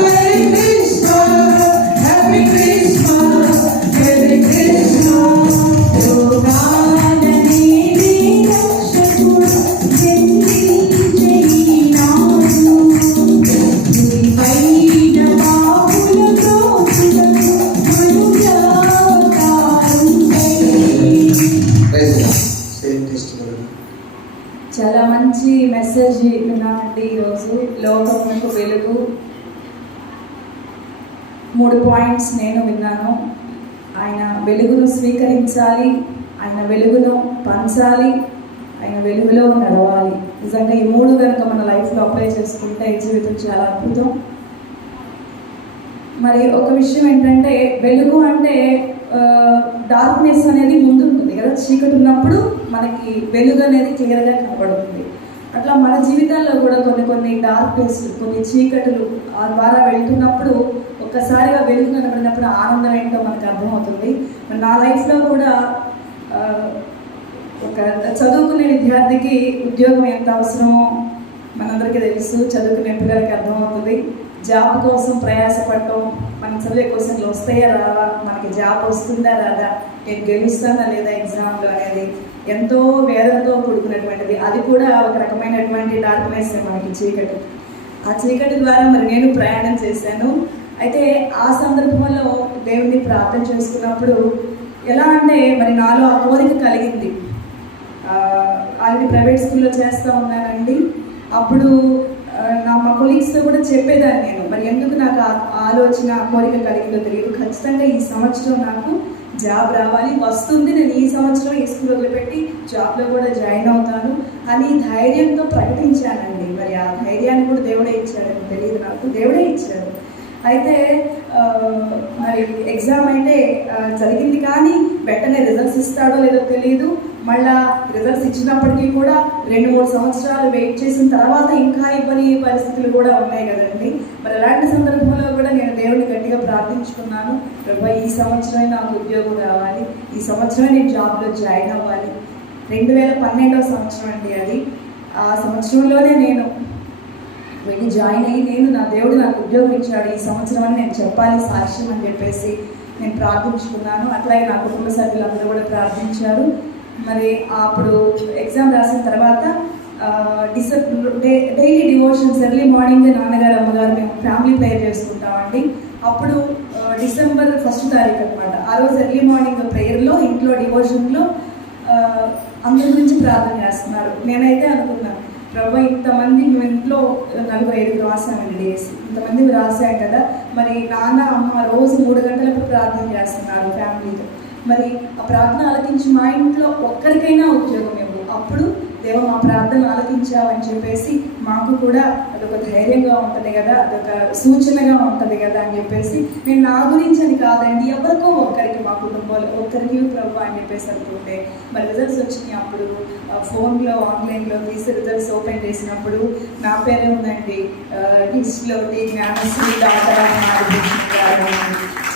Merry Christmas, Happy Christmas, Merry Christmas. యోగాననే రక్షకుడు జన్మించినాడు. నీపైన పాపుల దోషులకు చాలా మంచి మెసేజ్ విన్నానండి ఈరోజు. లోకమునకు వెలుగు 3 పాయింట్స్ నేను విన్నాను. ఆయన వెలుగును స్వీకరించాలి, ఆయన వెలుగును పంచాలి, ఆయన వెలుగులో నడవాలి. నిజంగా ఈ 3 కనుక మన లైఫ్లో అప్లై చేసుకుంటే ఈ జీవితం చాలా అద్భుతం. మరి ఒక విషయం ఏంటంటే, వెలుగు అంటే డార్క్నెస్ అనేది ముందు ఉంటుంది కదా, చీకటి ఉన్నప్పుడు మనకి వెలుగు అనేది క్లియర్గా కనబడుతుంది. అట్లా మన జీవితాల్లో కూడా కొన్ని డార్క్నెస్, కొన్ని చీకటులు ఆ ద్వారా వెళ్తున్నప్పుడు ఒక్కసారిగా వెలుగు కనబడినప్పుడు ఆనందం ఏంటో మనకు అర్థమవుతుంది. నా లైఫ్లో కూడా ఒక చదువుకునే విద్యార్థికి ఉద్యోగం ఎంత అవసరమో మనందరికీ తెలుసు. చదువుకునే పిల్లలకి అర్థమవుతుంది. జాబ్ కోసం ప్రయాసపడటం, మనం చదివే క్వశ్చన్లు వస్తాయా రావా, మనకి జాబ్ వస్తుందా రాదా, నేను గెలుస్తానా లేదా ఎగ్జామ్లో అనేది ఎంతో వేదనతో కూడుకున్నటువంటిది. అది కూడా ఒక రకమైనటువంటి డార్క్నెస్ మనకి, చీకటి. ఆ చీకటి ద్వారా మరి నేను ప్రయాణం చేశాను. అయితే ఆ సందర్భంలో దేవుడిని ప్రార్థన చేసుకున్నప్పుడు ఎలా అంటే, మరి నాలో ఆ కోరిక కలిగింది. ఆల్రెడీ ప్రైవేట్ స్కూల్లో చేస్తూ ఉన్నానండి. అప్పుడు మా కొలీగ్స్తో కూడా చెప్పేదాన్ని నేను, మరి ఎందుకు నాకు ఆలోచన కోరిక కలిగిందో తెలియదు. ఖచ్చితంగా ఈ సంవత్సరం నాకు జాబ్ రావాలి, వస్తుంది, నేను ఈ సంవత్సరం ఈ స్కూల్ వదిలిపెట్టి జాబ్లో కూడా జాయిన్ అవుతాను అని ధైర్యంతో ప్రకటించానండి. మరి ఆ ధైర్యాన్ని కూడా దేవుడే ఇచ్చాడని తెలియదు నాకు, దేవుడే ఇచ్చాడు. అయితే మరి ఎగ్జామ్ అయితే జరిగింది, కానీ వెంటనే రిజల్ట్స్ ఇస్తాడో లేదో తెలియదు. మళ్ళా రిజల్ట్స్ ఇచ్చినప్పటికీ కూడా 2-3 సంవత్సరాలు వెయిట్ చేసిన తర్వాత ఇంకా ఇవ్వని పరిస్థితులు కూడా ఉన్నాయి కదండి. మరి అలాంటి సందర్భంలో కూడా నేను దేవుడిని గట్టిగా ప్రార్థించుకున్నాను. ప్రభు, ఈ సంవత్సరమే నాకు ఉద్యోగం రావాలి, ఈ సంవత్సరమే నేను జాబ్లో జాయిన్ అవ్వాలి. 2012వ సంవత్సరం అండి అది. ఆ సంవత్సరంలోనే నేను వెళ్ళి జాయిన్ అయ్యి, నా దేవుడు నాకు ఉద్యోగం ఇచ్చాడు, ఈ సంవత్సరం అని నేను చెప్పాలి సాక్ష్యం అని చెప్పేసి నేను ప్రార్థించుకున్నాను. అట్లాగే నా కుటుంబ సభ్యులందరూ కూడా ప్రార్థించారు. మరి అప్పుడు ఎగ్జామ్ రాసిన తర్వాత డైలీ డివోషన్స్, ఎర్లీ మార్నింగ్ నాన్నగారు అమ్మగారు మేము ఫ్యామిలీ ప్రేయర్ చేసుకుంటామండి. అప్పుడు డిసెంబర్ 1వ తారీఖు అనమాట. ఆ రోజు ఎర్లీ మార్నింగ్ ప్రేయర్లో, ఇంట్లో డివోషన్లో అందరి గురించి ప్రార్థన చేస్తున్నారు. నేనైతే అనుకున్నాను, ప్రభు ఇంతమంది మేము ఇంట్లో 4-5 రాసానండి డేస్, ఇంతమంది రాసాం కదా, మరి నాన్న అమ్మ రోజు 3 గంటలకు ప్రార్థన చేస్తున్నారు ఫ్యామిలీతో. మరి ఆ ప్రార్థన ఆలకించి మా ఇంట్లో ఒక్కరికైనా ఉద్యోగం ఇవ్వు, అప్పుడు దేవ మా ప్రార్థన ఆలకించావని చెప్పేసి మాకు కూడా అదొక ధైర్యంగా ఉంటుంది కదా, అదొక సూచనగా ఉంటుంది కదా అని చెప్పేసి, నేను నా గురించి అని కాదండి, ఎవరికో ఒక్కరికి, మా కుటుంబంలో ఒక్కరికి ప్రభు అని చెప్పేసి అనుకుంటే, మరి రిజల్ట్స్ వచ్చినాయి. అప్పుడు ఫోన్లో ఆన్లైన్లో తీసి రిజల్ట్స్ ఓపెన్ చేసినప్పుడు నా పేరే ఉందండి లిస్ట్లో, జ్ఞానశ్రీ డాక్టర్.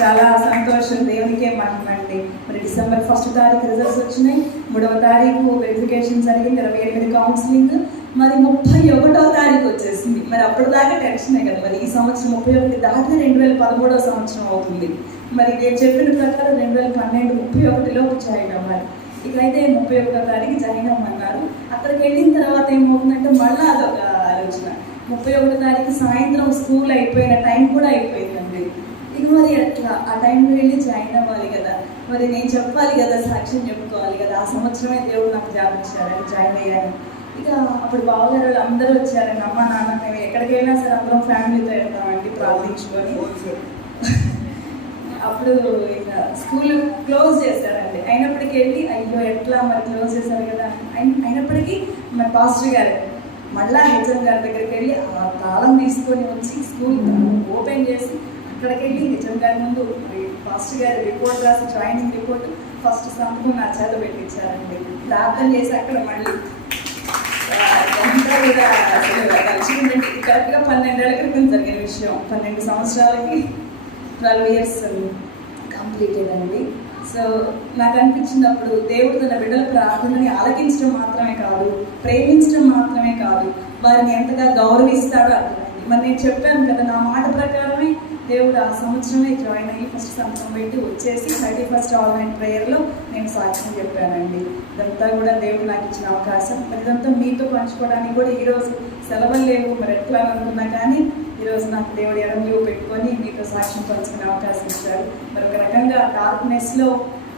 చాలా సంతోషం, దేవునికే మహిమండి. మరి డిసెంబర్ 1వ తారీఖు రిజల్ట్స్ వచ్చినాయి, 3వ తారీఖు వెరిఫికేషన్ జరిగింది, 28 కౌన్సిలింగ్, మరి 31వ తారీఖు వచ్చేసింది. మరి అప్పటిదాకా టెన్షనే కదా, మరి ఈ సంవత్సరం 31 దాటిన 2013వ సంవత్సరం అవుతుంది. మరి నేను చెప్పిన ప్రకారం 2012 31లోపు జాయిన్ అవ్వాలి. ఇకైతే 31వ తారీఖు జాయిన్ అవ్వమన్నారు. అక్కడికి వెళ్ళిన తర్వాత ఏమవుతుందంటే మళ్ళీ అదొక ఆలోచన. 31వ తారీఖు సాయంత్రం స్కూల్ అయిపోయిన టైం కూడా అయిపోయిందండి. ఇక మరి అట్లా ఆ టైంలో వెళ్ళి జాయిన్ అవ్వాలి కదా, మరి నేను చెప్పాలి కదా, సాక్ష్యం చెప్పుకోవాలి కదా. ఆ సంవత్సరమే దేవుడు నాకు జాబ్ ఇచ్చారని జాయిన్ అయ్యాను. ఇక అప్పుడు బావగారు వాళ్ళు అందరూ వచ్చారండి, అమ్మ నాన్న, మేము ఎక్కడికి వెళ్ళినా సరే అందరం ఫ్యామిలీతో వెళ్తామండి ప్రార్థించుకొని. అప్పుడు ఇక స్కూల్ క్లోజ్ చేశారండి. అయినప్పటికీ వెళ్ళి అయ్యో ఎట్లా మరి క్లోజ్ చేశారు కదా, అయినప్పటికీ మరి పాస్టర్ గారు మళ్ళా హెచ్ఎం గారి దగ్గరికి వెళ్ళి ఆ తాళం తీసుకొని వచ్చి స్కూల్ ఓపెన్ చేసి అక్కడికి వెళ్ళి హెచ్ఎం గారి ముందు మరి పాస్టర్ గారి రిపోర్ట్ రాసి, జాయినింగ్ రిపోర్ట్ ఫస్ట్ సంతకం నా చేత పెట్టించారండి. ప్రార్థన చేసి అక్కడ మళ్ళీ అంతా కూడా కలిసిందండి. కరెక్ట్గా 12 ఏళ్ల క్రితం జరిగిన విషయం. 12 సంవత్సరాలకి 12 years కంప్లీటెడ్ అండి. సో నాకు అనిపించినప్పుడు దేవుడు తన బిడ్డల ప్రార్థనని ఆలకించడం మాత్రమే కాదు, ప్రేమించడం మాత్రమే కాదు, వారిని ఎంతగా గౌరవిస్తాడో అర్థమైంది. మరి నేను చెప్పాను కదా, నా మాట ప్రకారమే దేవుడు ఆ సంవత్సరమే జాయిన్ అయ్యి ఫస్ట్ సంవత్సరం పెట్టి వచ్చేసి 31st ఆల్ నైట్ ప్రేయర్లో నేను సాక్ష్యం చెప్పానండి. ఇదంతా కూడా దేవుడు నాకు ఇచ్చిన అవకాశం. మరి ఇదంతా మీతో పంచుకోవడానికి కూడా ఈరోజు సెలవులు లేవు, మరి ఎట్లా అనుకున్నా కానీ ఈరోజు నాకు దేవుడు ఎడం లీవ్ పెట్టుకొని మీతో సాక్ష్యం పంచుకునే అవకాశం ఇచ్చారు. మరి ఒక రకంగా డార్క్నెస్లో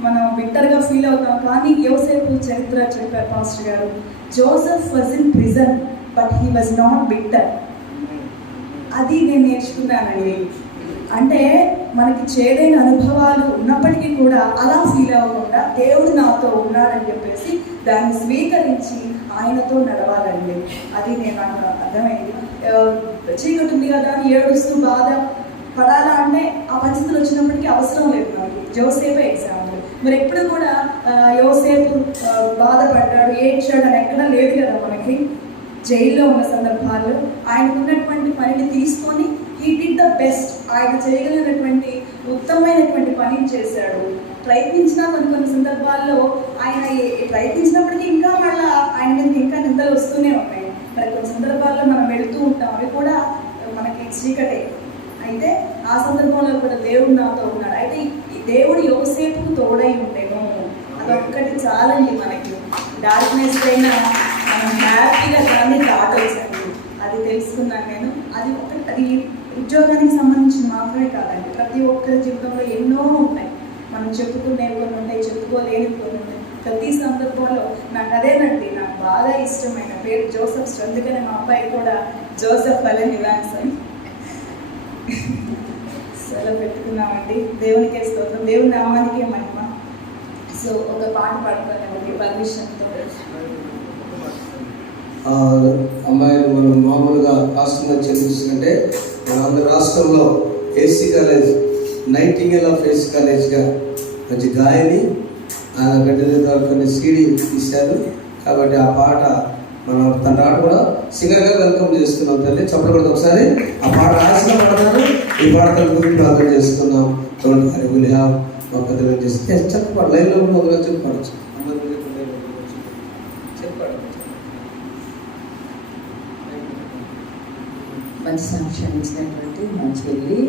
మనం బిట్టర్గా ఫీల్ అవుతాం, కానీ యోసేపు చరిత్ర చెప్పారు పాస్టర్ గారు. Joseph was in prison but he was not bitter. అది నేను నేర్చుకున్నానండి. అంటే మనకి చేదైన అనుభవాలు ఉన్నప్పటికీ కూడా అలా ఫీల్ అవ్వకుండా దేవుడు నాతో ఉన్నాడని చెప్పేసి దాన్ని స్వీకరించి ఆయనతో నడవాలండి. అది నేను నాకు అర్థమైంది. చీకటి ఉంది కదా అని ఏడుస్తూ బాధ పడాలా అంటే ఆ పరిస్థితులు వచ్చినప్పటికీ అవసరం లేదు మనకి. యోసేపే ఎగ్జాంపుల్. మరి ఎప్పుడు కూడా యోసేపు బాధపడ్డాడు, ఏడ్చాడు అని ఎక్కడా లేదు కదా మనకి. జైల్లో ఉన్న సందర్భాల్లో ఆయనకు ఉన్నటువంటి పనిని తీసుకొని హీ డిడ్ ద బెస్ట్. ఆయన చేయగలిగినటువంటి ఉత్తమమైనటువంటి పనిని చేశాడు. ప్రయత్నించినా కొన్ని సందర్భాల్లో ఆయన ప్రయత్నించినప్పటికీ ఇంకా మళ్ళీ ఆయన మీద ఇంకా నిందలు వస్తూనే ఉన్నాయి. మరి కొన్ని సందర్భాల్లో మనం వెళుతూ ఉంటాం, అవి కూడా మనకి చీకటే. అయితే ఆ సందర్భంలో కూడా దేవుడు నాతో ఉన్నాడు. అయితే దేవుడు యోసేపుకు తోడై ఉండేను, అదొక్కటి చాలండి మనకి. డార్క్నెస్ అయినా మనం హ్యాపీగా దాన్ని దాటొచ్చండి. అది తెలుసుకున్నాను నేను. అది ఉద్యోగానికి సంబంధించి మాత్రమే కాదండి, ప్రతి ఒక్కరి జీవితంలో ఎన్నో ఉంటాయి. మనం చెప్పుకునేవి కొన్ని ఉంటాయి, చెప్పుకోలేనివి కొన్ని ఉంటాయి. ప్రతి సందర్భంలో నాకు అదేనండి, నాకు బాగా ఇష్టమైన పేరు జోసెఫ్. అందుకని మా అబ్బాయి కూడా జోసెఫ్ అలే నివాన్స్ అని సెలవు పెట్టుకున్నామండి. దేవునికే స్తోత్రం, దేవుని నామానికే మహిమ. సో ఒక పాట పాడుకోండి పర్మిషన్తో. అమ్మాయిలు మనం మామూలుగా రాష్ట్రంలో చెల్లించుకుంటే మన ఆంధ్ర రాష్ట్రంలో AC college, nightingale of AC కాలేజ్గా మంచి గాయని గడ్డ కొన్ని సీడీ తీశారు. కాబట్టి ఆ పాట మనం తన పాట కూడా సింగర్గా వెల్కమ్ చేస్తున్నాం. తల్లి చప్పట్లు కూడా ఒకసారి ఆ పాట రాసిన పడతారు. ఈ పాట తన గురించి ప్రార్థన చేస్తున్నాం. మా పెద్దలు చేస్తే చెప్పాడు లైవ్లో కూడా మొదలుగా చెప్పాడు. మంచి సాక్ష్యం ఇచ్చినటువంటి మా చెల్లి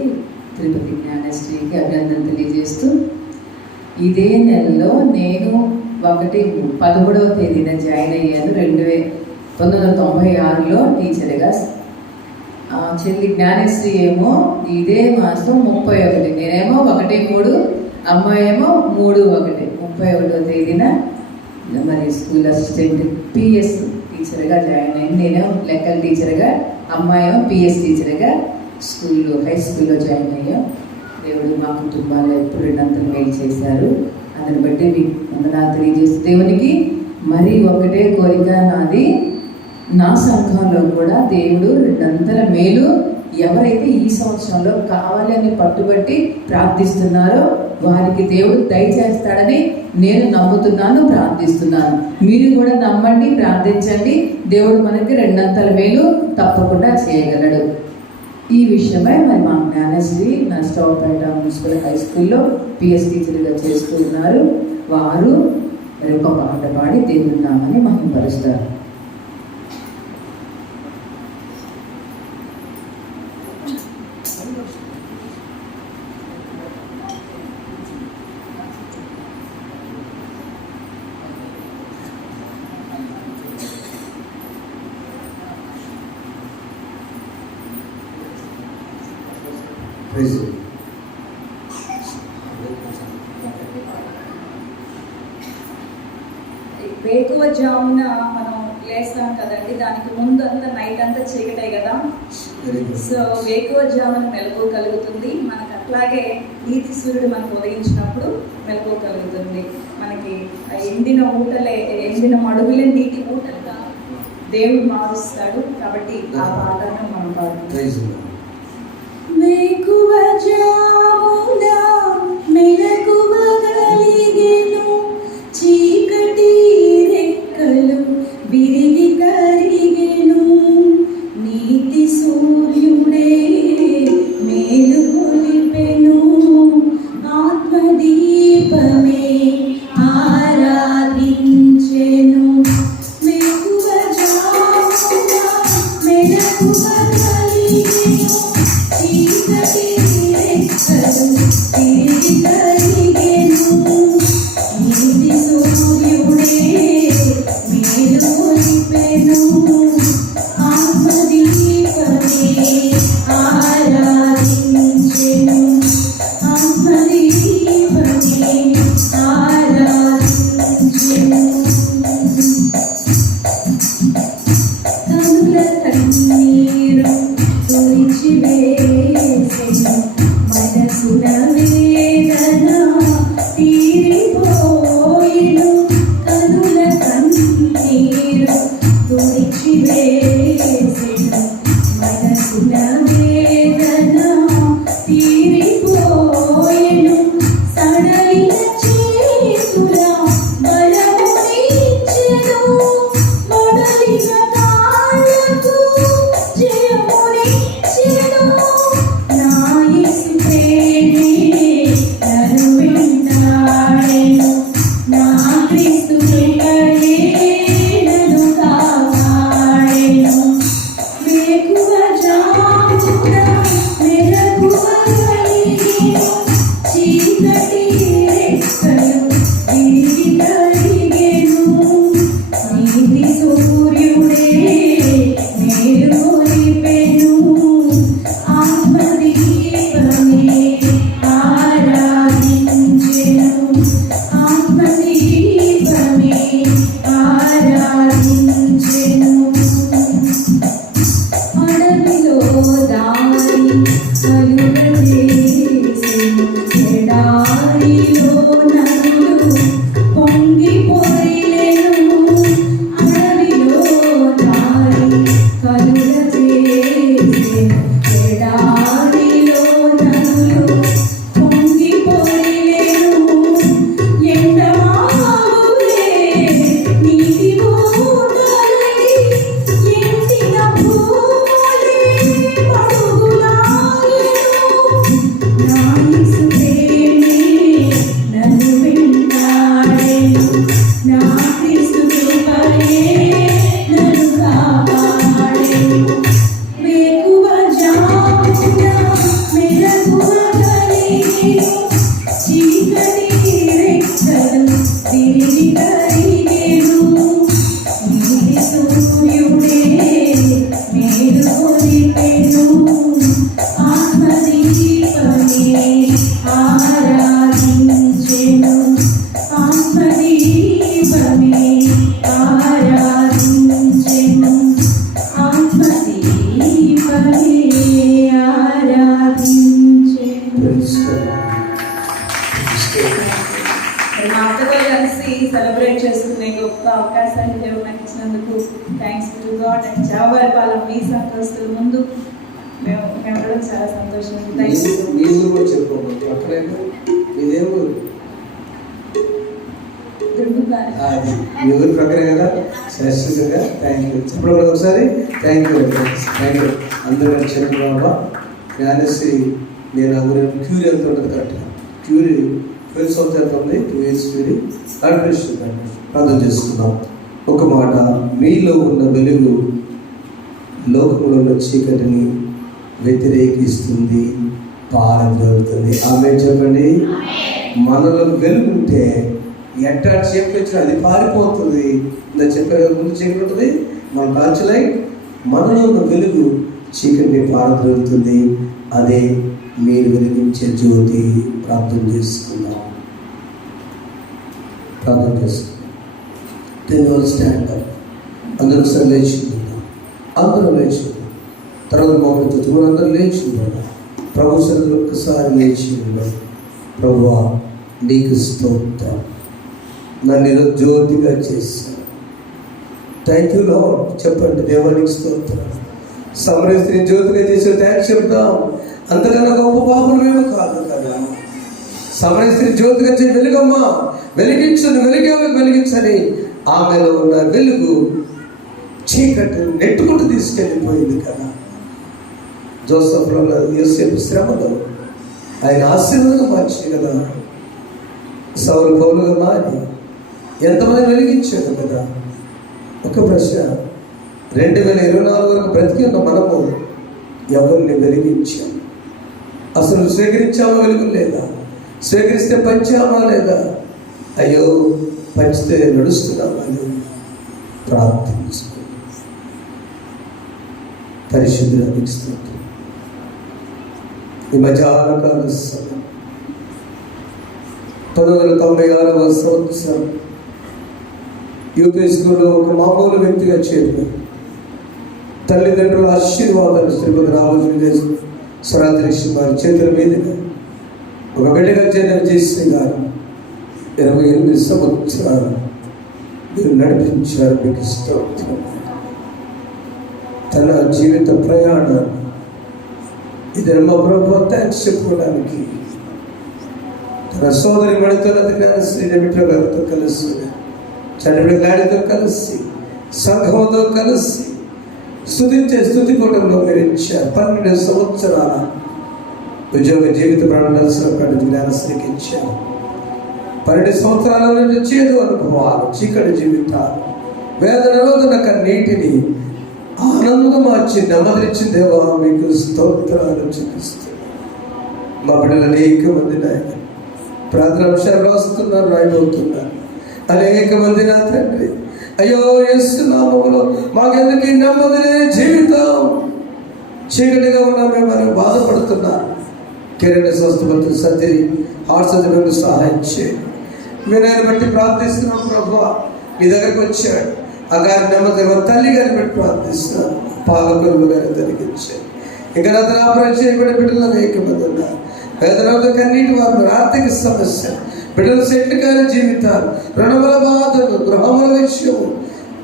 తిరుపతి జ్ఞానశ్రీకి అభినందన తెలియజేస్తూ, ఇదే నెలలో నేను 11వ తేదీన జాయిన్ అయ్యాను. 1996లో టీచర్గా. చెల్లి జ్ఞానశ్రీ ఏమో ఇదే మాసం 31, నేనేమో 1-3, అమ్మాయి ఏమో 3-1, 31వ తేదీన మరి స్కూల్ అసిస్టెంట్ పిఎస్ టీచర్గా జాయిన్ అయ్యింది. నేను లెక్కల టీచర్గా, అమ్మాయి పిఎస్ టీచర్గా స్కూల్లో హై స్కూల్లో జాయిన్ అయ్యాం. దేవుడు మా కుటుంబాల్లో ఎప్పుడు రెండంతలు మేలు చేశారు. దాన్ని బట్టి మీకు వందనాలు తెలియజేస్తూ దేవునికి మరి ఒకటే కోరిక నాది, నా సంఘంలో కూడా దేవుడు రెండంతల మేలు ఎవరైతే ఈ సంవత్సరంలో కావాలి అని పట్టుబట్టి ప్రార్థిస్తున్నారో వారికి దేవుడు దయచేస్తాడని నేను నమ్ముతున్నాను, ప్రార్థిస్తున్నాను. మీరు కూడా నమ్మండి, ప్రార్థించండి. దేవుడు మనకి రెండంతల మేలు తప్పకుండా చేయగలడు. ఈ విషయమై మరి మా జ్ఞానశ్రీ నర్సరావుపేట మున్సిపల్ హై స్కూల్లో పిఎస్ టీచర్గా చేస్తూ ఉన్నారు. వారు మరి ఒక పాట పాడి దేవుని నామాన్ని మహిమపరుస్తారు. వేకువ జామున మనం లేస్తాం కదండి, దానికి ముందు అంతా నైట్ అంతా చీకటే కదా. సో వేకువ జామున మెలకువ కలుగుతుంది మనకు. అట్లాగే నీతి సూర్యుడు మనకు ఉదయించినప్పుడు మెలకువ కలుగుతుంది మనకి. ఎండిన మడుగులే నీటి ఊటలుగా దేవుడు మారుస్తాడు. కాబట్టి ఆ పాటను మనం పాడుతాం. వేకువ జామున మెలకువ కలిగెను, చీకటి రెక్కలు విరిగి కరిగెను, నీతి సూర్యుడే మేలు కొలిపెను, ఆత్మదీపమే ఆరాధించెను. వేకువ జామున మెలకువ కలిగెను, మా అక్కతో కలిసి సెలబ్రేట్ చేసుకునే గొప్ప అవకాశాన్ని దేవుడు నాకు ఇచ్చినందుకు థ్యాంక్స్ టు గాడ్. అండ్ జావరిపాలెం మీ సంతోషుల ముందు మేము ఉండడం చాలా సంతోషం. మీ ఊరు ప్రకారం కదా శాశ్వతంగా థ్యాంక్ యూ చెప్పడం ఒకసారి థ్యాంక్ యూ అందరూ చెప్పిన బాబా జ్ఞానశ్రీ నేను ఆ ఊరి క్యూరీ ఎంత ఉంటుంది కరెక్ట్గా క్యూరీ 12 సంవత్సరాలు ఉంది 2 years క్యూరీ ప్రార్థన చేసుకుందాం. ఒక మాట, మీలో ఉన్న వెలుగు లోకంలో ఉన్న చీకటిని వ్యతిరేకిస్తుంది, పారద్రోలుతుంది. ఆమె చెప్పండి. మనలో వెలుగుంటే ఎట్టా చీకటి వచ్చినా అది పారిపోతుంది. చెప్పారు కదా, ముందు చీకటి ఉంటుంది, మన టార్చ్ లైట్, మనలో ఉన్న వెలుగు చీకటిని పారద్రోలుతుంది. అదే మీరు వెలిగించే జ్యోతి. ప్రార్థన చేసుకుందాం. Stand up. అందరూ సార్ లేచి అందరూ లేచి తర్వాత మౌనంతో అందరూ లేచి ప్రభు సరిగ్గా ఒక్కసారి లేచి ఉన్నాం. ప్రభువా నీకు స్తోత్రం, నన్ను ఈరోజు జ్యోతిగా చేశాను. Thank you lord. చెప్పండి, దేవానికి స్తోత్రం. సమరస్త్రీని జ్యోతిగా చేసిన థ్యాంక్స్ చెప్తాం. అంతకన్నా గొప్ప పాపలు మేము కాదు కదా. సమరస్త్రీ జ్యోతిగా చేసి వెలుగమ్మా వెలిగించని ఆమెలో ఉన్న వెలుగు చీకటి నెట్టుకుంటూ తీసుకెళ్ళిపోయింది కదా. జోసెఫ్ యోసేపు శ్రమలో ఆయన ఆశీర్వాదంగా మార్చి కదా, సౌలు పౌలుగా మారి ఎంతమంది వెలిగించాడు కదా. ఒక ప్రశ్న, 2024 వరకు బ్రతికి ఉన్న మనము ఎవరిని వెలిగించాం? అసలు స్వీకరించామా వెలుగు లేదా? స్వీకరిస్తే పంచామా లేదా? అయ్యో పంచితే నడుస్తున్నామా? ప్రార్థించుకో. పరిశుద్ధానికి స్తోత్రం. ఈ మధ్యాహ్నకాల సమయం 1996వ సంవత్సరం యూపీ స్కూల్లో ఒక మామూలు వ్యక్తిగా చేరిన తల్లిదండ్రుల ఆశీర్వాదాలు శ్రీమతి రామోజీ స్వరాధ్యక్ష వారి చేతుల మీదుగా ఒక బిడ్డగా చేరిన విజయశ్రీ గారు 28 సంవత్సరాలు మీరు నడిపించారు. మీకు స్తోత్రం. తన జీవిత ప్రయాణాన్ని ఇద్దరు మా ప్రభు థ్యాంక్స్ చెప్పుకోవడానికి తన సోదరి మణితోనతి జ్ఞానశ్రీ డెమిట్రో గారితో కలిసి, చంద్రుడి గాడితో కలిసి, సంఘంతో కలిసి స్తుతించే స్తుతి కూటంలో మీరు ఇచ్చారు. 12 సంవత్సరాల ఉద్యోగ జీవిత ప్రాణాలు జ్ఞానశ్రీకి ఇచ్చారు. 12 సంవత్సరాల నుండి చేదు అనుభవాలు, చీకటి జీవితాలు, వేదన రోదన కన్నీటిని ఆనందంగా మార్చి నెమ్మదించిన దేవా మీకు స్తోత్రాలు చూపిస్తున్నారు. మా బిడ్డలు అనేక మంది నాయన ప్రార్థన అంశాలు రాస్తున్నారు, రాయబోతున్నారు. అనేక మంది నా తండ్రి అయ్యో యేసు నామములో మాకెందుకు ఈ నెమ్మది లేని జీవితం, చీకటిగా ఉన్నా మేము బాధపడుతున్నారు. కిరణ్ స్వస్థపత్రి సర్జరీ, హార్ట్ సర్జరీ సహాయం చేయండి. వినయాన్ని బట్టి ప్రార్థిస్తున్నాం ప్రభువా. మీ దగ్గరకు వచ్చాడు ఆ గారి నెమ్మది తల్లి గారిని బట్టి ప్రార్థిస్తున్నాను. పాలకొల్లు గారి తొలగించాడు. ఇక అతను ఆపరేషన్ చేయబడి బిడ్డలు అనేక మంది ఉన్నారు. వేదనతో కన్నీటి వారు, ఆర్థిక సమస్య, బిడ్డలు సెట్లు కాని జీవితాలు, రుణముల బాధలు, గృహముల విషయము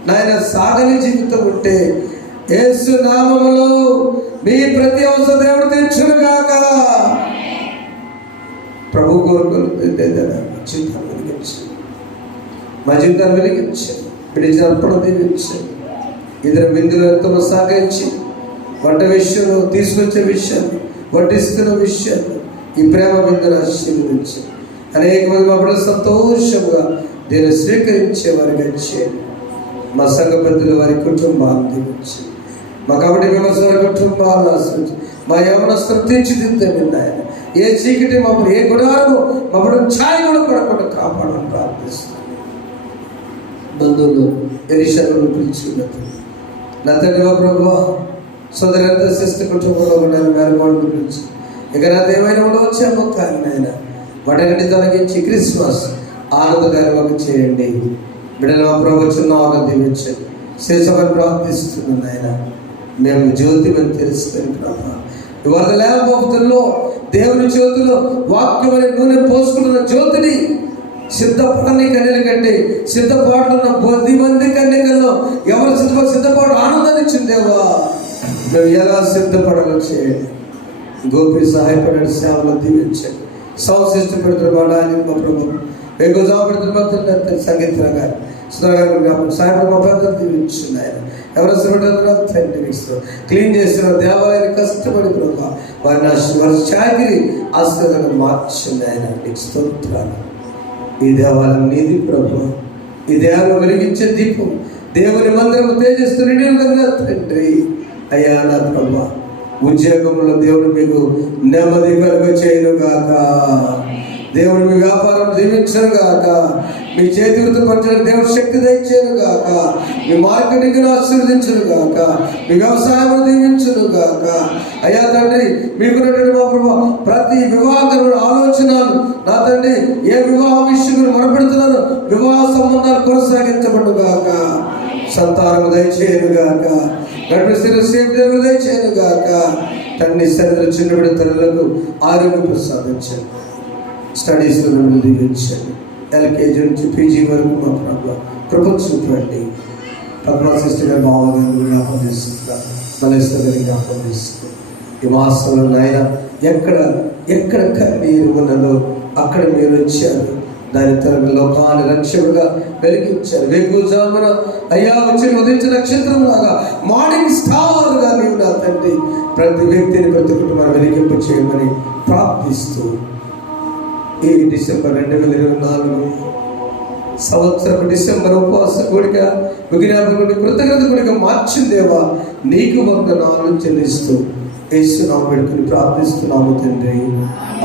నాయన సాగని జీవితం ఉంటే యేసు నామములో మీ ప్రతి అవసరం దేవుడు తీర్చునుగాక. ప్రభు కోరుకుని జీవితాన్ని వెలిగించండి, మా జీవితాన్ని వెలిగించండి. పిలిచిన అర్పణ దీవించండి. ఇద్దరు విందులు ఎంతో సాగించి వంట విషయంలో, తీసుకొచ్చే విషయాన్ని, వడ్డిస్తున్న విషయాన్ని ఈ ప్రేమ విందును ఆశీర్వదించి అనేక మంది మా బిడ్డలు సంతోషంగా దీన్ని స్వీకరించే వారికి వచ్చేయండి. మా సంఘ పెద్దలు వారి కుటుంబాన్ని దీవించి, మా కాబట్టి విమర్శ వారి కుటుంబాలను ఆశ్రయించి, మా యవనస్తులు తీర్చిదిద్దండి ఆయన. ఏ చీకటి మా ఏ గుణాలను మా బిడ్డలు ఛాయ కూడా పడకుండా కాపాడని ప్రార్థిస్తున్నాను. బంధువులు ఎరిషాలను పిలుచుకున్నది నా తండ్రి మా ప్రభు సోదరి ఎంత శిస్తు కుటుంబంలో ఉన్నాను మేనమాడు పిలిచి ఇక నాది ఏమైనా ఉండవచ్చేమో కానీ నాయన వాటిని తొలగించి క్రిస్మస్ ఆనందకరంగా చేయండి. బిడ్డలు మా ప్రభు చిన్న దీవించండి. శేషమని ప్రార్థిస్తున్నాను నాయన. మేము జ్యోతి అని తెలుసుకొని ప్రభా ఇవాళ లేకపోతుల్లో దేవుని జ్యోతిలో వాక్యమని నూనె పోసుకున్న జ్యోతిని సిద్ధపడని కన్యలు కంటే సిద్ధపాటున్న 10 మంది కన్యకల్లో ఎవరు సిద్ధపాటు ఆనందాన్ని ఇచ్చిందేవా మేము ఎలా సిద్ధపడాలో చేయండి. గోపి సహాయపడండి, సేవలో దీవించండి. సంశిష్ట పెడుతున్న వాడాలి మా ప్రభు ఎక్కువ పెడుతున్న సంగీత గారు సాయంత్రం మా పెద్దలు దీవించండి. ఆయన ఎవరు తండ్రి క్లీన్ చేస్తున్న దేవాలయాన్ని కష్టపడి ప్రభావ వారి చాకిరి ఆస్తిగా మార్చండి. ఆయన నీకు స్తోత్రాలు. ఈ దేవాలయం నీది ప్రభు, ఈ దేవాలయం వెలిగించే దీపం, దేవుని మందిరం తేజస్సు తండ్రి. అయ్యా నా ప్రభు ఉద్యోగంలో దేవుడు మీకు నెమ్మది కలుగ చేయనుగాక. దేవుడు మీ వ్యాపారం దీవించను గాక. మీ చేతి వృత్తి పంచడానికి దేవుడు శక్తి దయచేయను గాక. మీ మార్కెటింగ్ను ఆశీర్వదించను గాక. మీ వ్యవసాయం దీవించను గాక. అయ్యా తండ్రి మీకున్నటువంటి మా ప్రభు ప్రతి వివాహకరమైన ఆలోచనలు నా తండ్రి ఏ వివాహ విషయంలో మొరపెడుతున్నారో వివాహ సంబంధాలు కొనసాగించబడు గాక. సంతానం దయచేయను గాక. గర్భస్థిర దయచేయను గాక. తండ్రి సరిగ్గా చిన్న బిడ్డ తల్లులకు ఆరోగ్యం ప్రసాదించండి. స్టడీస్లో నన్ను దీవించండి. ఎల్కేజీ నుంచి పీజీ వరకు మా ప్రభు కృప చూపండి. పద్మశిష్టి గారు మామగారు జ్ఞాపకం తీసుకుంటారు, మలేశ్వర గారి జ్ఞాపకం తీసుకుంటారు. ఈ మాసంలో నాయన ఎక్కడ కన్నీరు ఉన్నదో అక్కడ మీరు వచ్చారు. దాని తరగతి లోకాన్ని రక్షకుగా వెలిగించారు. వేకుజామున అయ్యా వచ్చి ఉదయించిన నక్షత్రం లాగా మార్నింగ్ స్టార్గా నీవు నా తండ్రి ప్రతి వ్యక్తిని ప్రతి కుటుంబాన్ని వెలిగింపు చేయమని ప్రార్థిస్తూ ఈ డిసెంబర్ 2024 సంవత్సరం డిసెంబర్ ఉపవాస కోడిక విజ్ఞాపకుడి కృతజ్ఞత కోడిక మార్చిందేవా నీకు వందనాలు చెల్లిస్తూ యేసు నామమున వేడుకొని ప్రార్థిస్తున్నాము తండ్రి.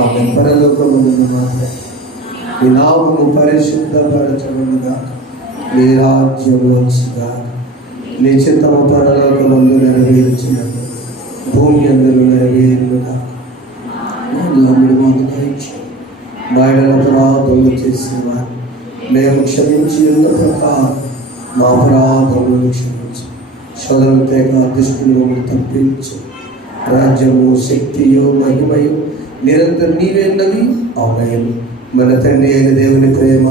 ఆమేన్. పరలోకమందున్న మా తండ్రి, నీ నామము పరిశుద్ధపరచబడుగా, నీ రాజ్యము వచ్చుగా, నీ చిత్తము పరలోకమందు నెరవేర్చినట్టు భూమి అందరూ నెరవేరుగా. మా ఎడల అపరాధములు చేసేవారు మేము క్షమించి ఉన్న ప్రకారం మా అపరాధములను క్షమించు. శోధన తేక దుష్టుని మమ్మల్ని తప్పించు. రాజ్యము, శక్తియు, మహిమయు నిరంతరం నీవేన్నవి. ఆమేన్. మన తండ్రి అయిన దేవుని ప్రేమ,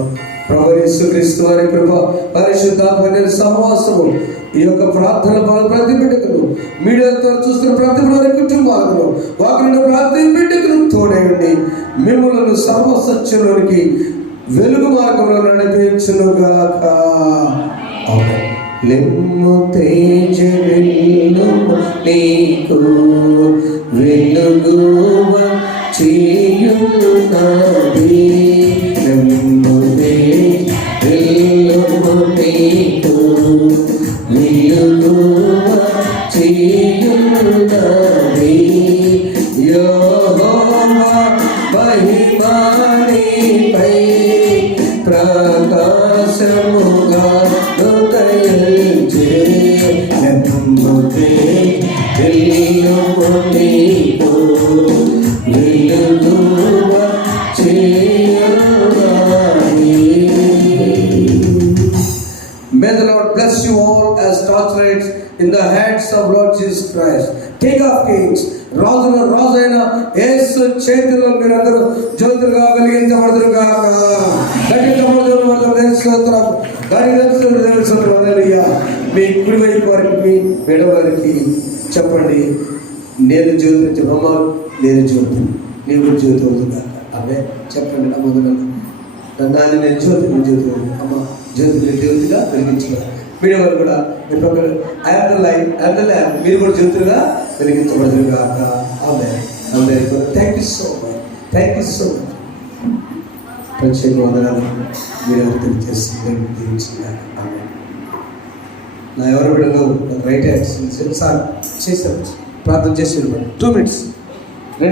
ప్రభువు యేసుక్రీస్తు వారి కృప, పరిశుద్ధాత్మ సహవాసము ఈ యొక్క ప్రార్థన పాలు ప్రతి బిడ్డకును, మీడియాతో చూస్తున్న ప్రతి వారి కుటుంబాలను, వారిని ప్రతి బిడ్డకును తోడైండి మిమ్మల్ని సర్వసత్యంలోనికి వెలుగు మార్గంలో నడిపించునుగాక. ఆమేన్. లెమ్ము తేజ వెలుగు నీకు వెలుగువ చేయున్నది. లెమ్ము తేజ వెలుగు నీకు వెలుగువ చేయున్నది. యెహోవా మహిమ నీపై ప్రకాశముగా ఉదయించే. లెమ్ము తేజ వెలుగు నీకు వెలుగువ చేయున్నది. May the Lord bless you all as torchlights in the hands of Lord Jesus Christ, King of Kings. రాజుల రాజైన యేసు చేతిలో మీరందరూ జ్యోతులుగా వెలిగించబడుదురుగాక. మీ కుడివైపు వారికి, మీ ఎడవారికి చెప్పండి, నేను జ్యోతి అమ్మ, నేను జ్యోతి, నీవు జ్యోతి అవుతుందా. అవే చెప్పండి. నా మొదలు నాన్న నేను జ్యోతి, నేను జ్యోతి అమ్మ, జ్యోతిని జ్యోతిగా వెలిగించుగా. మీరు వారు కూడా మీరు పక్కన I'm the light, I'm the lamp, మీరు కూడా జ్యోతులుగా వెలిగించబడుదురుగాక. Amen. Amen. Thank you so much, thank you so much. ప్రత్యేక వందనాలు మీరు తెలియజేస్తుంది. నా ఎవరు బిడ్డలో రైట్ హ్యాండ్స్ చేశారు, ప్రార్థన చేసి 2 minutes 2